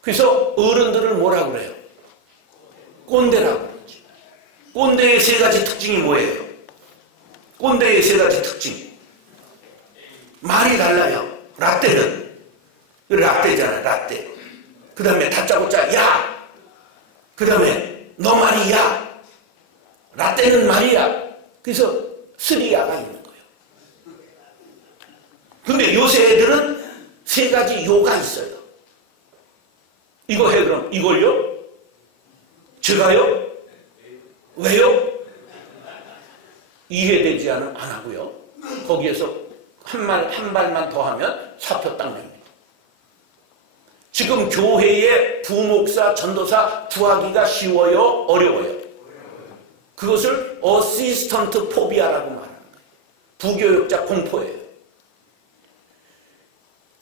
그래서 어른들을 뭐라 그래요? 꼰대라고 그러죠. 꼰대의 세 가지 특징이 뭐예요? 꼰대의 세 가지 특징. 말이 달라요. 라떼는. 라떼잖아요, 라떼. 그 다음에 다짜고짜 야. 그 다음에 너만이 야. 라떼는 말이야. 그래서 쓰리야가 있는 거예요. 근데 요새 애들은 세 가지 요가 있어요. 이거 해 그럼 이걸요? 제가요? 왜요? 이해되지 안 하고요. 거기에서 한 발만 더 하면 사표 딱 냅니다. 지금 교회에 부목사, 전도사 구하기가 쉬워요? 어려워요? 그것을 어시스턴트 포비아라고 말하는 거예요. 부교육자 공포예요.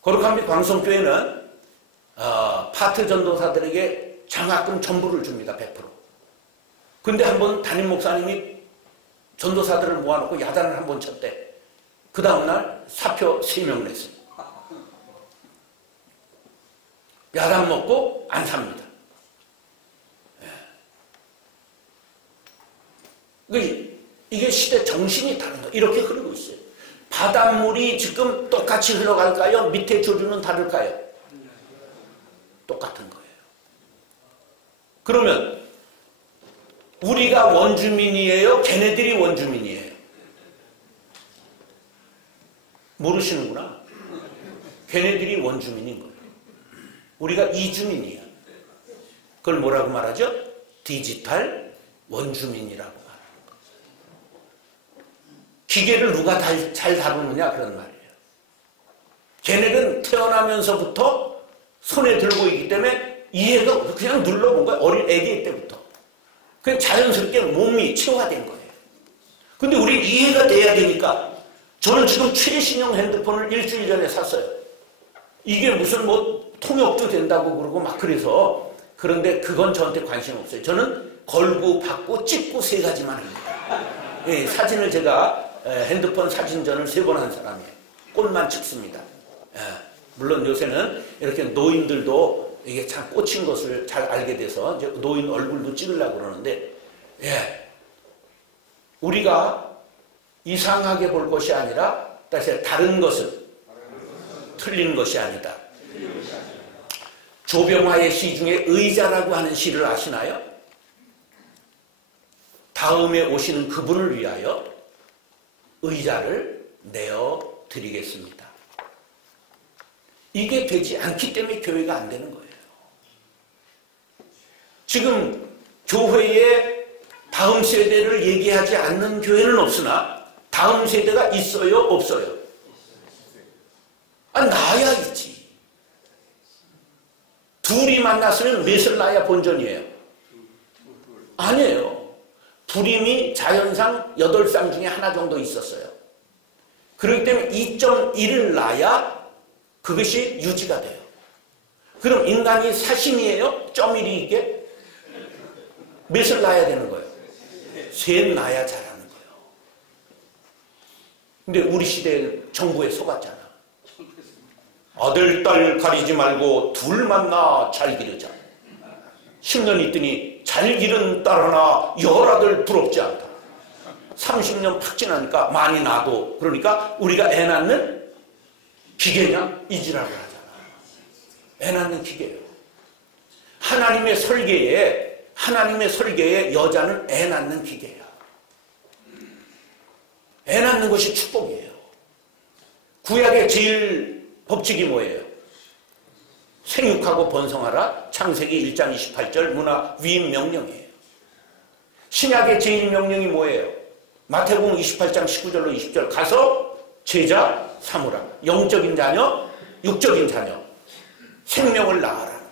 거룩한 빛 광성교회는 파트 전도사들에게 장학금 전부를 줍니다. 100%. 근데 한번 담임 목사님이 전도사들을 모아놓고 야단을 한번 쳤대. 그 다음날 사표 3명 냈습니다. 야단 먹고 안 삽니다. 이게 시대 정신이 다른 거예요. 이렇게 흐르고 있어요. 바닷물이 지금 똑같이 흘러갈까요? 밑에 조류는 다를까요? 똑같은 거예요. 그러면 우리가 원주민이에요? 걔네들이 원주민이에요? 모르시는구나. 걔네들이 원주민인 거예요. 우리가 이주민이야. 그걸 뭐라고 말하죠? 디지털 원주민이라고 말하는 거예요. 기계를 누가 잘 다루느냐 그런 말이에요. 걔네는 태어나면서부터 손에 들고 있기 때문에 이해가 그냥 눌러본 거예요. 어린 애기 때부터. 그냥 자연스럽게 몸이 체화된 거예요. 근데 우리 이해가 돼야 되니까 저는 지금 최신형 핸드폰을 일주일 전에 샀어요. 이게 무슨 뭐 통역도 된다고 그러고 막 그래서 그런데 그건 저한테 관심 없어요. 저는 걸고 받고 찍고 3가지만 합니다. 예, 사진을 제가 핸드폰 사진전을 3번 한 사람이에요. 꽃만 찍습니다. 예, 물론 요새는 이렇게 노인들도 이게 참 꽂힌 것을 잘 알게 돼서 이제 노인 얼굴도 찍으려고 그러는데, 예, 우리가 이상하게 볼 것이 아니라 다른 것은 틀린 것이 아니다. 조병화의 시 중에 의자라고 하는 시를 아시나요? 다음에 오시는 그분을 위하여 의자를 내어 드리겠습니다. 이게 되지 않기 때문에 교회가 안 되는 거예요. 지금 교회에 다음 세대를 얘기하지 않는 교회는 없으나 다음 세대가 있어요? 없어요? 나야 있지. 둘이 만났으면 몇을 낳아야 본전이에요? 아니에요. 불임이 자연상 8쌍 중에 하나 정도 있었어요. 그렇기 때문에 2.1을 낳아야 그것이 유지가 돼요. 그럼 인간이 사심이에요? 1.1이 있게? 몇을 낳아야 되는 거예요? 3 낳아야 잘하는 거예요. 근데 우리 시대에 정부에 속았잖아. 아들, 딸 가리지 말고 둘 만나 잘 기르자. 10년 있더니 잘 기른 딸 하나 열아들 부럽지 않다. 30년 팍 지나니까 많이 낳아도 그러니까 우리가 애 낳는 기계냐? 이 지랄을 하잖아. 애 낳는 기계예요. 하나님의 설계에 여자는 애 낳는 기계야. 애 낳는 것이 축복이에요. 구약의 제일 법칙이 뭐예요? 생육하고 번성하라. 창세기 1장 28절 문화 위임 명령이에요. 신약의 제일 명령이 뭐예요? 마태복음 28장 19절로 20절 가서 제자 삼으라. 영적인 자녀, 육적인 자녀. 생명을 낳아라는 거예요.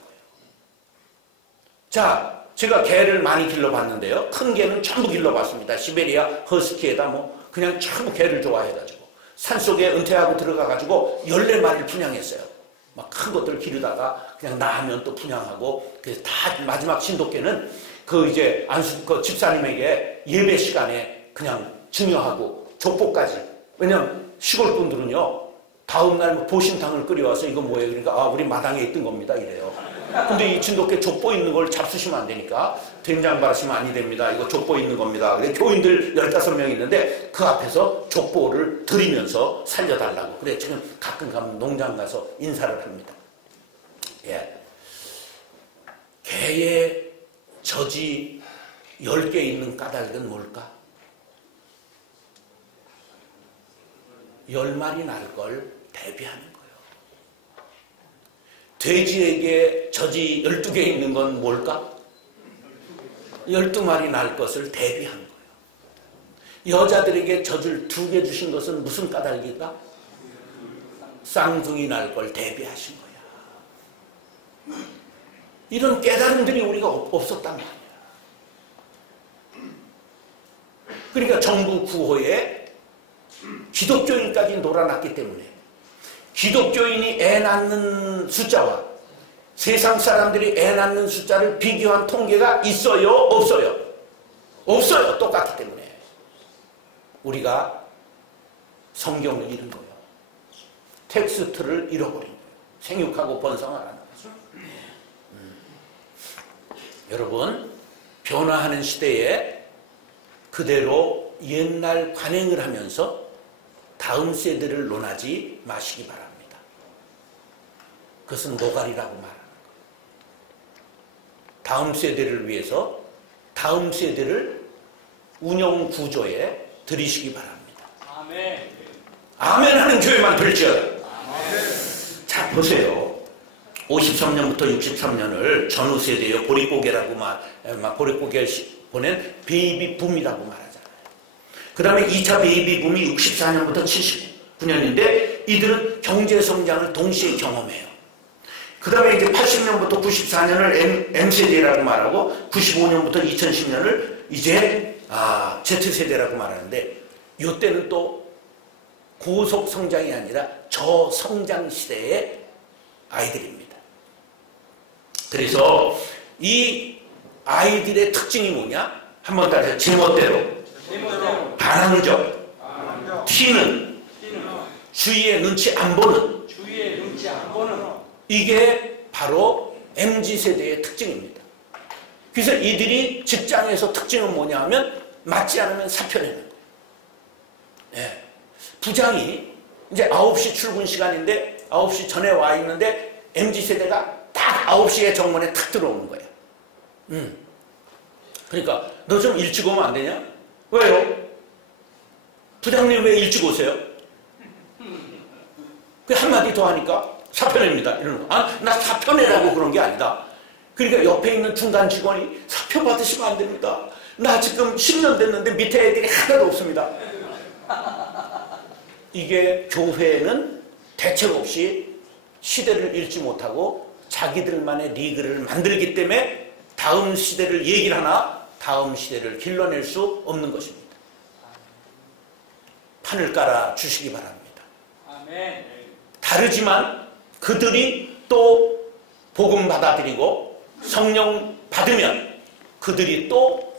자, 제가 개를 많이 길러봤는데요. 큰 개는 전부 길러봤습니다. 시베리아 허스키에다 그냥 전부 개를 좋아해가지고 산속에 은퇴하고 들어가가지고 14마리를 분양했어요. 막 큰 것들을 기르다가 그냥 나하면 또 분양하고, 그래서 다 마지막 신도께는 그 집사님에게 예배 시간에 그냥 증여하고 족보까지. 왜냐면 시골 분들은요, 다음날 보신탕을 끓여와서 이거 뭐예요? 그러니까 우리 마당에 있던 겁니다. 이래요. 근데 이 진돗개 족보 있는 걸 잡수시면 안 되니까 된장 바르시면 아니 됩니다. 이거 족보 있는 겁니다. 그래 교인들 15명 있는데 그 앞에서 족보를 드리면서 살려달라고. 그래 지금 가끔 가면 농장 가서 인사를 합니다. 예. 개의 젖이 10개 있는 까닭은 뭘까? 10마리 날 걸 대비하는 거예요. 돼지에게 젖이 12개 있는 건 뭘까? 12마리 날 것을 대비한 거예요. 여자들에게 젖을 2개 주신 것은 무슨 까닭일까? 쌍둥이 날 걸 대비하신 거야. 이런 깨달음들이 우리가 없었단 말이야. 그러니까 정부 구호에 기독교인까지 놀아났기 때문에 기독교인이 애 낳는 숫자와 세상 사람들이 애 낳는 숫자를 비교한 통계가 있어요? 없어요? 없어요. 똑같기 때문에 우리가 성경을 잃은 거예요. 텍스트를 잃어버린 거예요. 생육하고 번성하라는 거죠. 여러분, 변화하는 시대에 그대로 옛날 관행을 하면서 다음 세대를 논하지 마시기 바랍니다. 그것은 노가리라고 말하는 거예요. 다음 세대를 위해서 다음 세대를 운영 구조에 들이시기 바랍니다. 아멘. 아멘 하는 교회만 될지어다. 자, 보세요. 53년부터 63년을 전후 세대의 보릿고개라고 보릿고개를 보낸 베이비 붐이라고 말하잖아요. 그 다음에 2차 베이비 붐이 64년부터 79년인데 이들은 경제 성장을 동시에 경험해요. 그 다음에 이제 80년부터 94년을 M세대라고 말하고 95년부터 2010년을 이제 Z세대라고 말하는데 이때는 또 고속 성장이 아니라 저성장 시대의 아이들입니다. 그래서 이 아이들의 특징이 뭐냐? 한번 따라서 제멋대로, 반항적, 튀는, 주위의 눈치 안 보는, 이게 바로 MZ세대의 특징입니다. 그래서 이들이 직장에서 특징은 뭐냐 하면 맞지 않으면 사표내는 거예요. 네. 부장이 이제 9시 출근 시간인데 9시 전에 와 있는데 MZ세대가 딱 9시에 정문에 탁 들어오는 거예요. 그러니까 너 좀 일찍 오면 안 되냐? 왜요? 부장님 왜 일찍 오세요? 그 한마디 더 하니까 사표냅니다. 이러는 거. 나 사표내라고 그런 게 아니다. 그러니까 옆에 있는 중간 직원이 사표 받으시면 안 됩니다. 나 지금 10년 됐는데 밑에 애들이 하나도 없습니다. 이게 교회는 대책 없이 시대를 읽지 못하고 자기들만의 리그를 만들기 때문에 다음 시대를 얘기를 하나 다음 시대를 길러낼 수 없는 것입니다. 판을 깔아 주시기 바랍니다. 아멘. 다르지만 그들이 또 복음 받아들이고 성령 받으면 그들이 또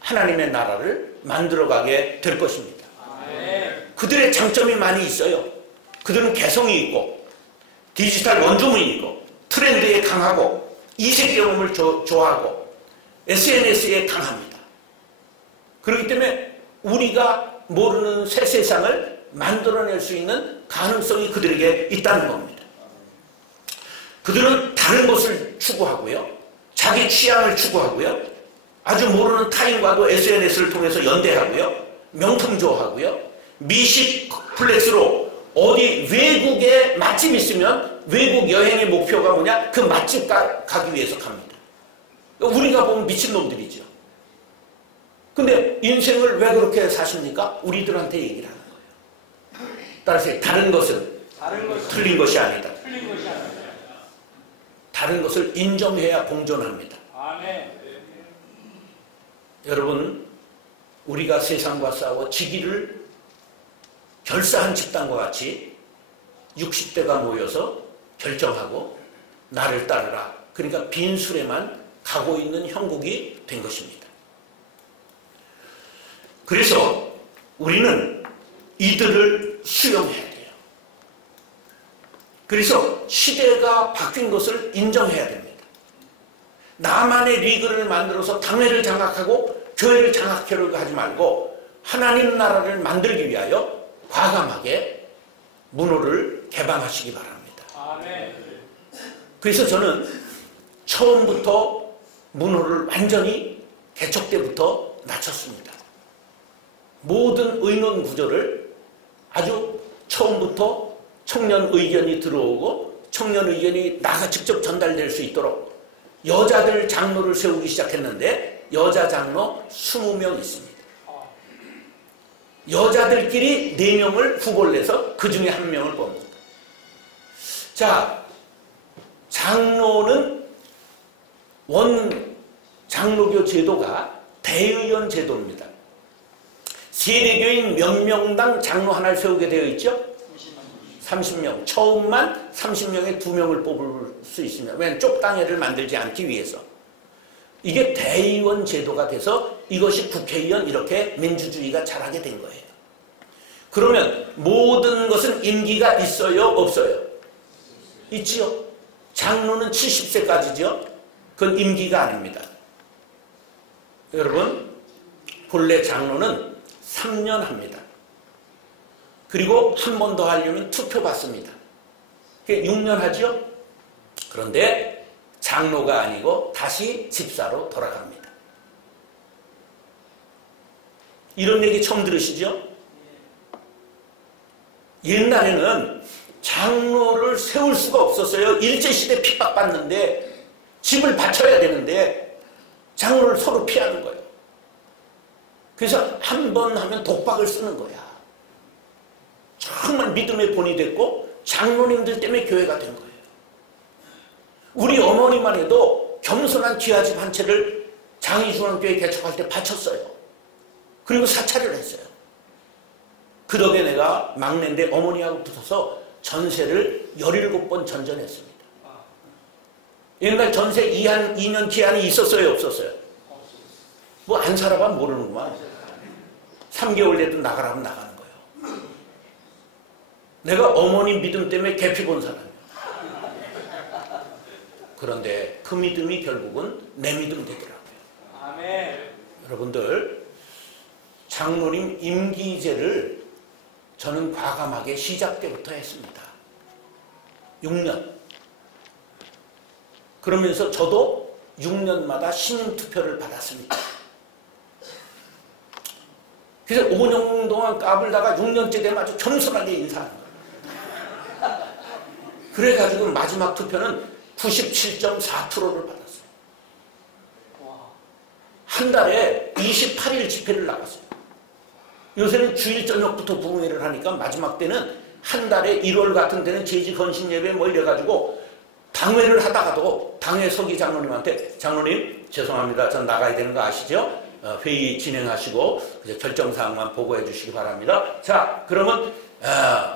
하나님의 나라를 만들어가게 될 것입니다. 아멘. 그들의 장점이 많이 있어요. 그들은 개성이 있고 디지털 원조문이 있고 트렌드에 강하고 이색 경험을 좋아하고 SNS에 강합니다. 그렇기 때문에 우리가 모르는 새 세상을 만들어낼 수 있는 가능성이 그들에게 있다는 겁니다. 그들은 다른 것을 추구하고요. 자기 취향을 추구하고요. 아주 모르는 타인과도 SNS를 통해서 연대하고요. 명품 좋아하고요. 미식 플렉스로 어디 외국에 맛집 있으면 외국 여행의 목표가 뭐냐? 그 맛집 가기 위해서 갑니다. 우리가 보면 미친놈들이죠. 근데 인생을 왜 그렇게 사십니까? 우리들한테 얘기를 하는 거예요. 따라서 다른 것은 틀린 것이 아니다. 다른 것을 인정해야 공존합니다. 아멘. 여러분, 우리가 세상과 싸워 지기를 결사한 집단과 같이 60대가 모여서 결정하고 나를 따르라. 그러니까 빈술에만 가고 있는 형국이 된 것입니다. 그래서 우리는 이들을 수용해야 돼요. 그래서 시대가 바뀐 것을 인정해야 됩니다. 나만의 리그를 만들어서 당회를 장악하고 교회를 장악하려고 하지 말고 하나님 나라를 만들기 위하여 과감하게 문호를 개방하시기 바랍니다. 아멘. 그래서 저는 처음부터 문호를 완전히 개척 때부터 낮췄습니다. 모든 의논 구조를 아주 처음부터 청년 의견이 들어오고 청년 의견이 나가 직접 전달될 수 있도록 여자들 장로를 세우기 시작했는데 여자 장로 20명 있습니다. 여자들끼리 4명을 후보를 내서 그 중에 1명을 뽑습니다. 자, 장로는 원 장로교 제도가 대의원 제도입니다. 세례교인 몇 명당 장로 하나를 세우게 되어 있죠? 30명. 처음만 30명에 2명을 뽑을 수 있습니다. 왜냐하면 좁당회를 만들지 않기 위해서. 이게 대의원 제도가 돼서 이것이 국회의원 이렇게 민주주의가 자라게 된 거예요. 그러면 모든 것은 임기가 있어요? 없어요? 있지요. 장로는 70세까지죠. 그건 임기가 아닙니다. 여러분, 본래 장로는 3년 합니다. 그리고 한 번 더 하려면 투표 받습니다. 6년 하죠? 그런데 장로가 아니고 다시 집사로 돌아갑니다. 이런 얘기 처음 들으시죠? 옛날에는 장로를 세울 수가 없었어요. 일제시대 핍박받는데 집을 바쳐야 되는데 장로를 서로 피하는 거예요. 그래서 한 번 하면 독박을 쓰는 거야. 정말 믿음의 본이 됐고 장로님들 때문에 교회가 된 거예요. 우리 어머니만 해도 겸손한 기아집 한 채를 장희중앙교회 개척할 때 바쳤어요. 그리고 사찰을 했어요. 그 덕에 내가 막내인데 어머니하고 붙어서 전세를 17번 전전했습니다. 옛날 전세 2년 기한이 있었어요? 없었어요? 뭐 안 살아봐 모르는구만. 3개월 돼도 나가라면 나가는 거예요. 내가 어머니 믿음 때문에 개피 본 사람이에요. 그런데 그 믿음이 결국은 내 믿음 되더라고요. 아멘. 여러분들, 장로님 임기제를 저는 과감하게 시작 때부터 했습니다. 6년. 그러면서 저도 6년마다 신임 투표를 받았습니다. 그래서 5년 동안 까불다가 6년째 되면 아주 겸손하게 인사하는 거예요. 그래가지고 마지막 투표는 97.4%를 받았어요. 한 달에 28일 집회를 나갔어요. 요새는 주일 저녁부터 부흥회를 하니까 마지막 때는 한 달에 1월 같은 데는 제지건신예배 뭐 이래가지고 당회를 하다가도 당회 서기 장로님한테 장로님 죄송합니다. 전 나가야 되는 거 아시죠? 회의 진행하시고 결정사항만 보고해 주시기 바랍니다. 자, 그러면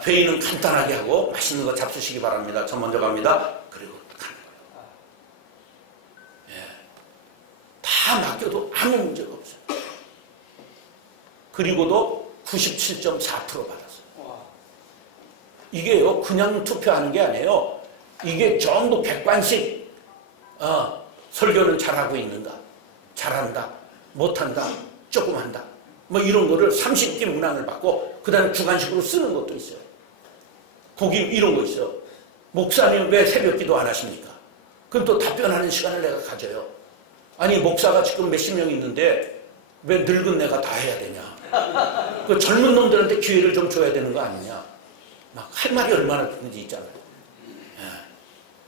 회의는 간단하게 하고 맛있는 거 잡수시기 바랍니다. 저 먼저 갑니다. 그리고 가는 거예요. 예. 다 맡겨도 아무 문제가 없어요. 그리고도 97.4% 받았어요. 이게요, 그냥 투표하는 게 아니에요. 이게 전부 객관식, 설교는 잘하고 있는가, 잘한다, 못한다, 조금 한다, 뭐 이런 거를 30개 문항을 받고, 그 다음에 주관식으로 쓰는 것도 있어요. 거기 이런 거 있어요. 목사님 왜 새벽 기도 안 하십니까? 그럼 또 답변하는 시간을 내가 가져요. 아니, 목사가 지금 몇십 명 있는데, 왜 늙은 내가 다 해야 되냐? 그 젊은 놈들한테 기회를 좀 줘야 되는 거 아니냐? 막 할 말이 얼마나 그런지 있잖아요. 예.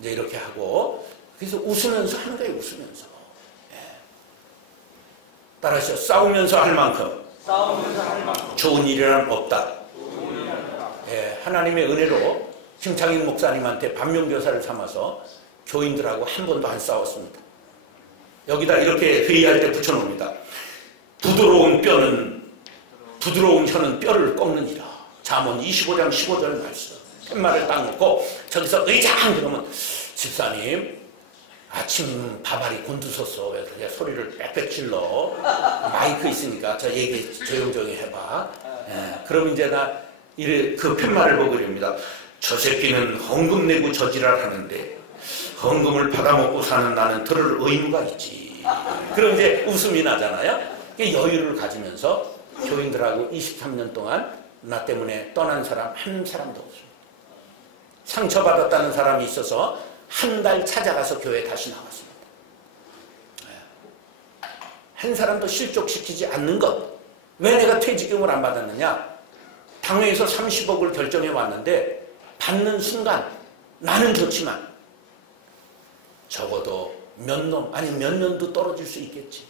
이제 이렇게 하고, 그래서 웃으면서 하는 거예요, 웃으면서. 예. 따라하시죠. 싸우면서 할 만큼. 좋은 일이란 없다. 예. 하나님의 은혜로 김창익 목사님한테 반면교사를 삼아서 교인들하고 한 번도 안 싸웠습니다. 여기다 이렇게 회의할 때 붙여놓습니다. 부드러운 혀는 뼈를 꺾느니라. 잠언 25장 15절 말씀. 팻말을 딱 놓고 저기서 의장 그러면 집사님 아침 밥알이 곤두섰어. 왜 그렇게 소리를 빽빽 질러. 마이크 있으니까 저 얘기 조용조용히 해봐. 예, 그럼 이제 나 그 팻말을 보고 이럽니다. 저 새끼는 헌금 내고 저지랄 하는데 헌금을 받아먹고 사는 나는 들을 의무가 있지. 그럼 이제 웃음이 나잖아요. 여유를 가지면서 교인들하고 23년 동안 나 때문에 떠난 사람 한 사람도 없습니다. 상처받았다는 사람이 있어서 한 달 찾아가서 교회 다시 나왔습니다. 한 사람도 실족시키지 않는 것. 왜 내가 퇴직금을 안 받았느냐? 당회에서 30억을 결정해 왔는데 받는 순간 나는 좋지만 적어도 몇 년도 떨어질 수 있겠지.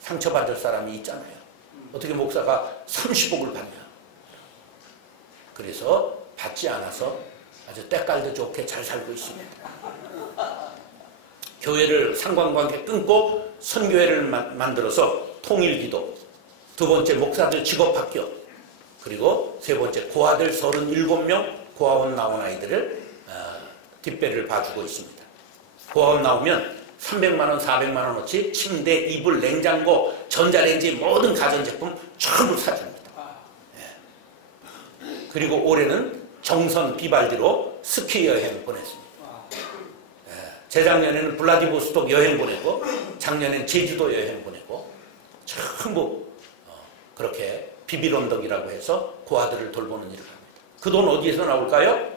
상처받을 사람이 있잖아요. 어떻게 목사가 30억을 받냐. 그래서 받지 않아서 아주 때깔도 좋게 잘 살고 있습니다. 교회를 상관관계 끊고 선교회를 만들어서 통일기도, 두 번째 목사들 직업학교, 그리고 세 번째 고아들 37명 고아원 나온 아이들을 뒷배를 봐주고 있습니다. 고아원 나오면 300만원, 400만원어치 침대, 이불, 냉장고, 전자레인지 모든 가전제품 전부 사줍니다. 그리고 올해는 정선 비발디로 스키 여행 보냈습니다. 재작년에는 블라디보스톡 여행 보내고 작년에는 제주도 여행 보내고 전부 그렇게 비빌언덕이라고 해서 고아들을 돌보는 일을 합니다. 그 돈 어디에서 나올까요?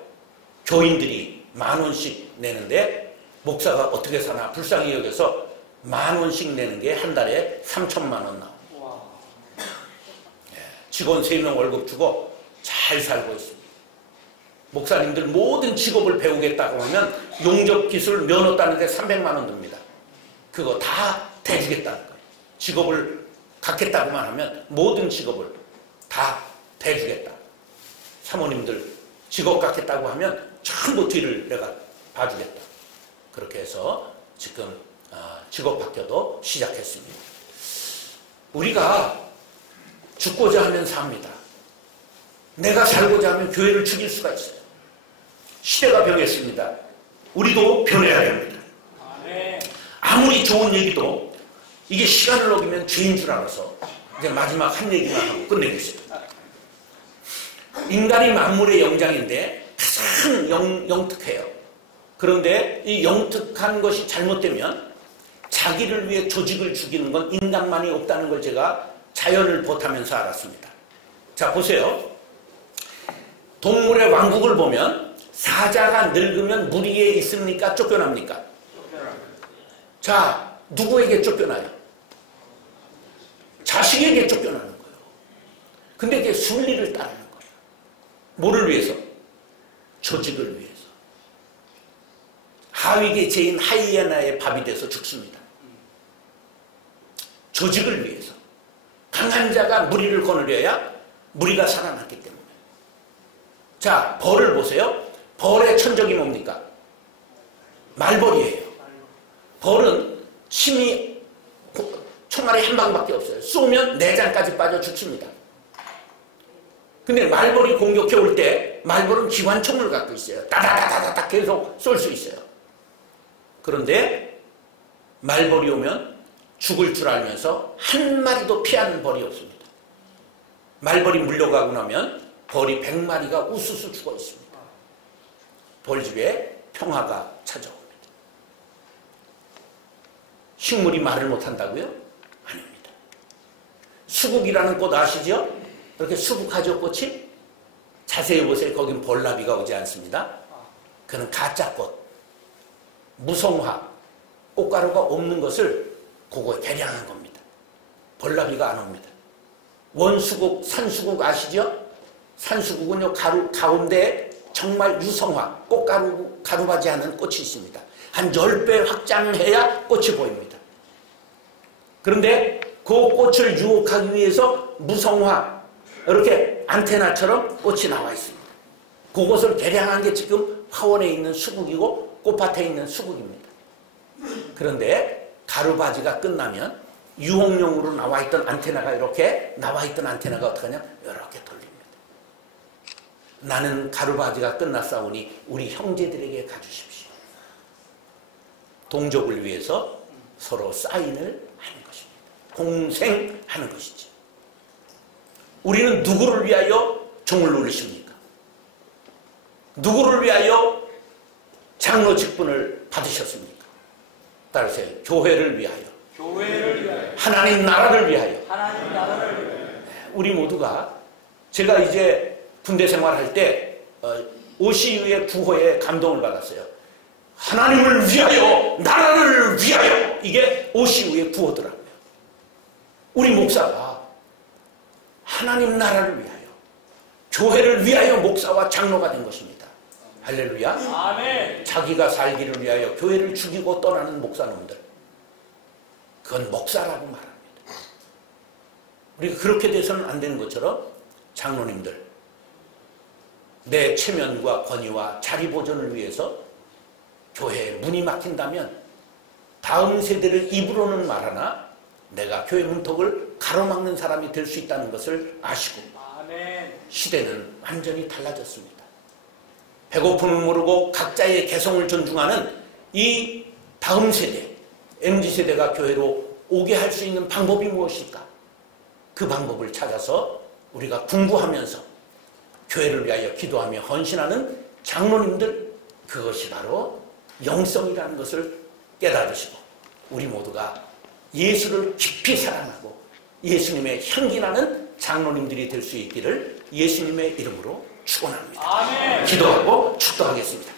교인들이 10,000원씩 내는데 목사가 어떻게 사나 불쌍히 여겨서 10,000원씩 내는 게 한 달에 3,000만 원 나옵니다. 직원 3명 월급 주고 잘 살고 있습니다. 목사님들 모든 직업을 배우겠다고 하면 용접기술 면허 따는데 300만 원 듭니다. 그거 다 대주겠다는 거예요. 직업을 갖겠다고만 하면 모든 직업을 다 대주겠다. 사모님들 직업 갖겠다고 하면 전부 뒤를 내가 봐주겠다. 그렇게 해서 지금 직업학교도 시작했습니다. 우리가 죽고자 하면 삽니다. 내가 살고자 하면 교회를 죽일 수가 있어요. 시대가 변했습니다. 우리도 변해야 됩니다. 아무리 좋은 얘기도 이게 시간을 녹이면 죄인 줄 알아서 이제 마지막 한 얘기만 하고 끝내겠습니다. 인간이 만물의 영장인데 가장 영특해요. 그런데 이 영특한 것이 잘못되면 자기를 위해 조직을 죽이는 건 인간만이 없다는 걸 제가 자연을 보타면서 알았습니다. 자, 보세요. 동물의 왕국을 보면 사자가 늙으면 무리에 있습니까? 쫓겨납니까? 자, 누구에게 쫓겨나요? 자식에게 쫓겨나는 거예요. 근데 이게 순리를 따르는 거예요. 뭐를 위해서? 조직을 위해서. 하위계체인 하이에나의 밥이 돼서 죽습니다. 조직을 위해서. 강한 자가 무리를 거느려야 무리가 살아났기 때문에. 자, 벌을 보세요. 벌의 천적이 뭡니까? 말벌이에요. 벌은 침이 총알이 한 방밖에 없어요. 쏘면 내장까지 빠져 죽습니다. 근데 말벌이 공격해 올 때 말벌은 기관총을 갖고 있어요. 따다다다닥 계속 쏠 수 있어요. 그런데 말벌이 오면 죽을 줄 알면서 한 마리도 피하는 벌이 없습니다. 말벌이 물려가고 나면 벌이 100마리가 우수수 죽어 있습니다. 벌집에 평화가 찾아옵니다. 식물이 말을 못한다고요? 아닙니다. 수국이라는 꽃 아시죠? 이렇게 수국하죠, 꽃이? 자세히 보세요. 거긴 벌나비가 오지 않습니다. 그는 가짜꽃, 무성화, 꽃가루가 없는 것을 그거에 개량한 겁니다. 벌나비가 안 옵니다. 원수국, 산수국 아시죠? 산수국은요, 가운데 정말 유성화, 꽃가루, 가루바지 하는 꽃이 있습니다. 한 10배 확장해야 꽃이 보입니다. 그런데 그 꽃을 유혹하기 위해서 무성화, 이렇게 안테나처럼 꽃이 나와 있습니다. 그것을 개량한 게 지금 화원에 있는 수국이고 꽃밭에 있는 수국입니다. 그런데 가루바지가 끝나면 유혹용으로 나와 있던 안테나가 이렇게 나와 있던 안테나가 어떻게 하냐? 이렇게 돌립니다. 나는 가루바지가 끝났사오니 우리 형제들에게 가주십시오. 동족을 위해서 서로 사인을 하는 것입니다. 공생하는 것이죠. 우리는 누구를 위하여 종을 올리십니까? 누구를 위하여 장로 직분을 받으셨습니까? 따르세요. 교회를 위하여. 교회를 위하여. 하나님 나라를 위하여. 하나님 나라를 위하여. 우리 모두가 제가 이제 군대 생활할 때 OCU의 구호에 감동을 받았어요. 하나님을 위하여, 나라를 위하여, 이게 오시후의 구호더라고요. 우리 목사가 하나님 나라를 위하여, 교회를 위하여 목사와 장로가 된 것입니다. 할렐루야. 아멘. 자기가 살기를 위하여 교회를 죽이고 떠나는 목사놈들, 그건 목사라고 말합니다. 우리가 그렇게 돼서는 안 되는 것처럼 장로님들, 내 체면과 권위와 자리 보존을 위해서 교회에 문이 막힌다면 다음 세대를 입으로는 말하나 내가 교회 문턱을 가로막는 사람이 될 수 있다는 것을 아시고, 아멘. 시대는 완전히 달라졌습니다. 배고픔을 모르고 각자의 개성을 존중하는 이 다음 세대, MZ세대가 교회로 오게 할 수 있는 방법이 무엇일까? 그 방법을 찾아서 우리가 공부하면서 교회를 위하여 기도하며 헌신하는 장로님들, 그것이 바로 영성이라는 것을 깨달으시고 우리 모두가 예수를 깊이 사랑하고 예수님의 향기나는 장로님들이 될 수 있기를 예수님의 이름으로 축원합니다. 아멘. 기도하고 축도하겠습니다.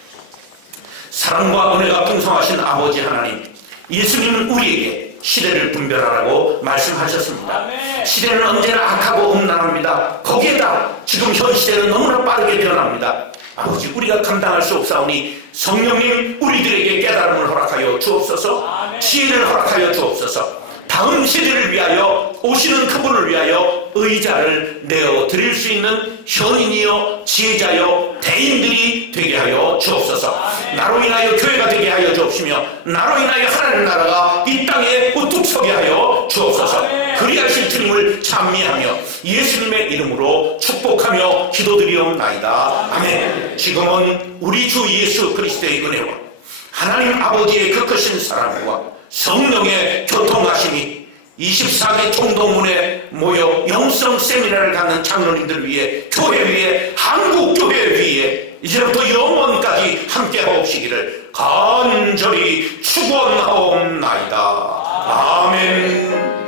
사랑과 은혜가 풍성하신 아버지 하나님, 예수님은 우리에게 시대를 분별하라고 말씀하셨습니다. 아멘. 시대는 언제나 악하고 음란합니다. 거기에다 지금 현 시대는 너무나 빠르게 변합니다. 아버지, 우리가 감당할 수 없사오니 성령님 우리들에게 깨달음을 허락하여 주옵소서. 아멘. 지혜를 허락하여 주옵소서. 다음 세대를 위하여, 오시는 그분을 위하여 의자를 내어 드릴 수 있는 현인이여 지혜자여 대인들이 되게 하여 주옵소서. 아멘. 나로 인하여 교회가 되게 하여 주옵시며 나로 인하여 하나님 나라가 이 땅에 우뚝 서게 하여 주옵소서. 아멘. 그리하실 주님을 찬미하며 예수님의 이름으로 축복하며 기도드리옵나이다. 아멘. 지금은 우리 주 예수 그리스도의 은혜와 하나님 아버지의 그 크신 사랑과 성령의 교통하심이 24개 총동문에 모여 영성 세미나를 갖는 장로님들 위해, 교회 위에, 한국교회 위에 이제부터 영원까지 함께 하옵시기를 간절히 축원하옵나이다. 아멘.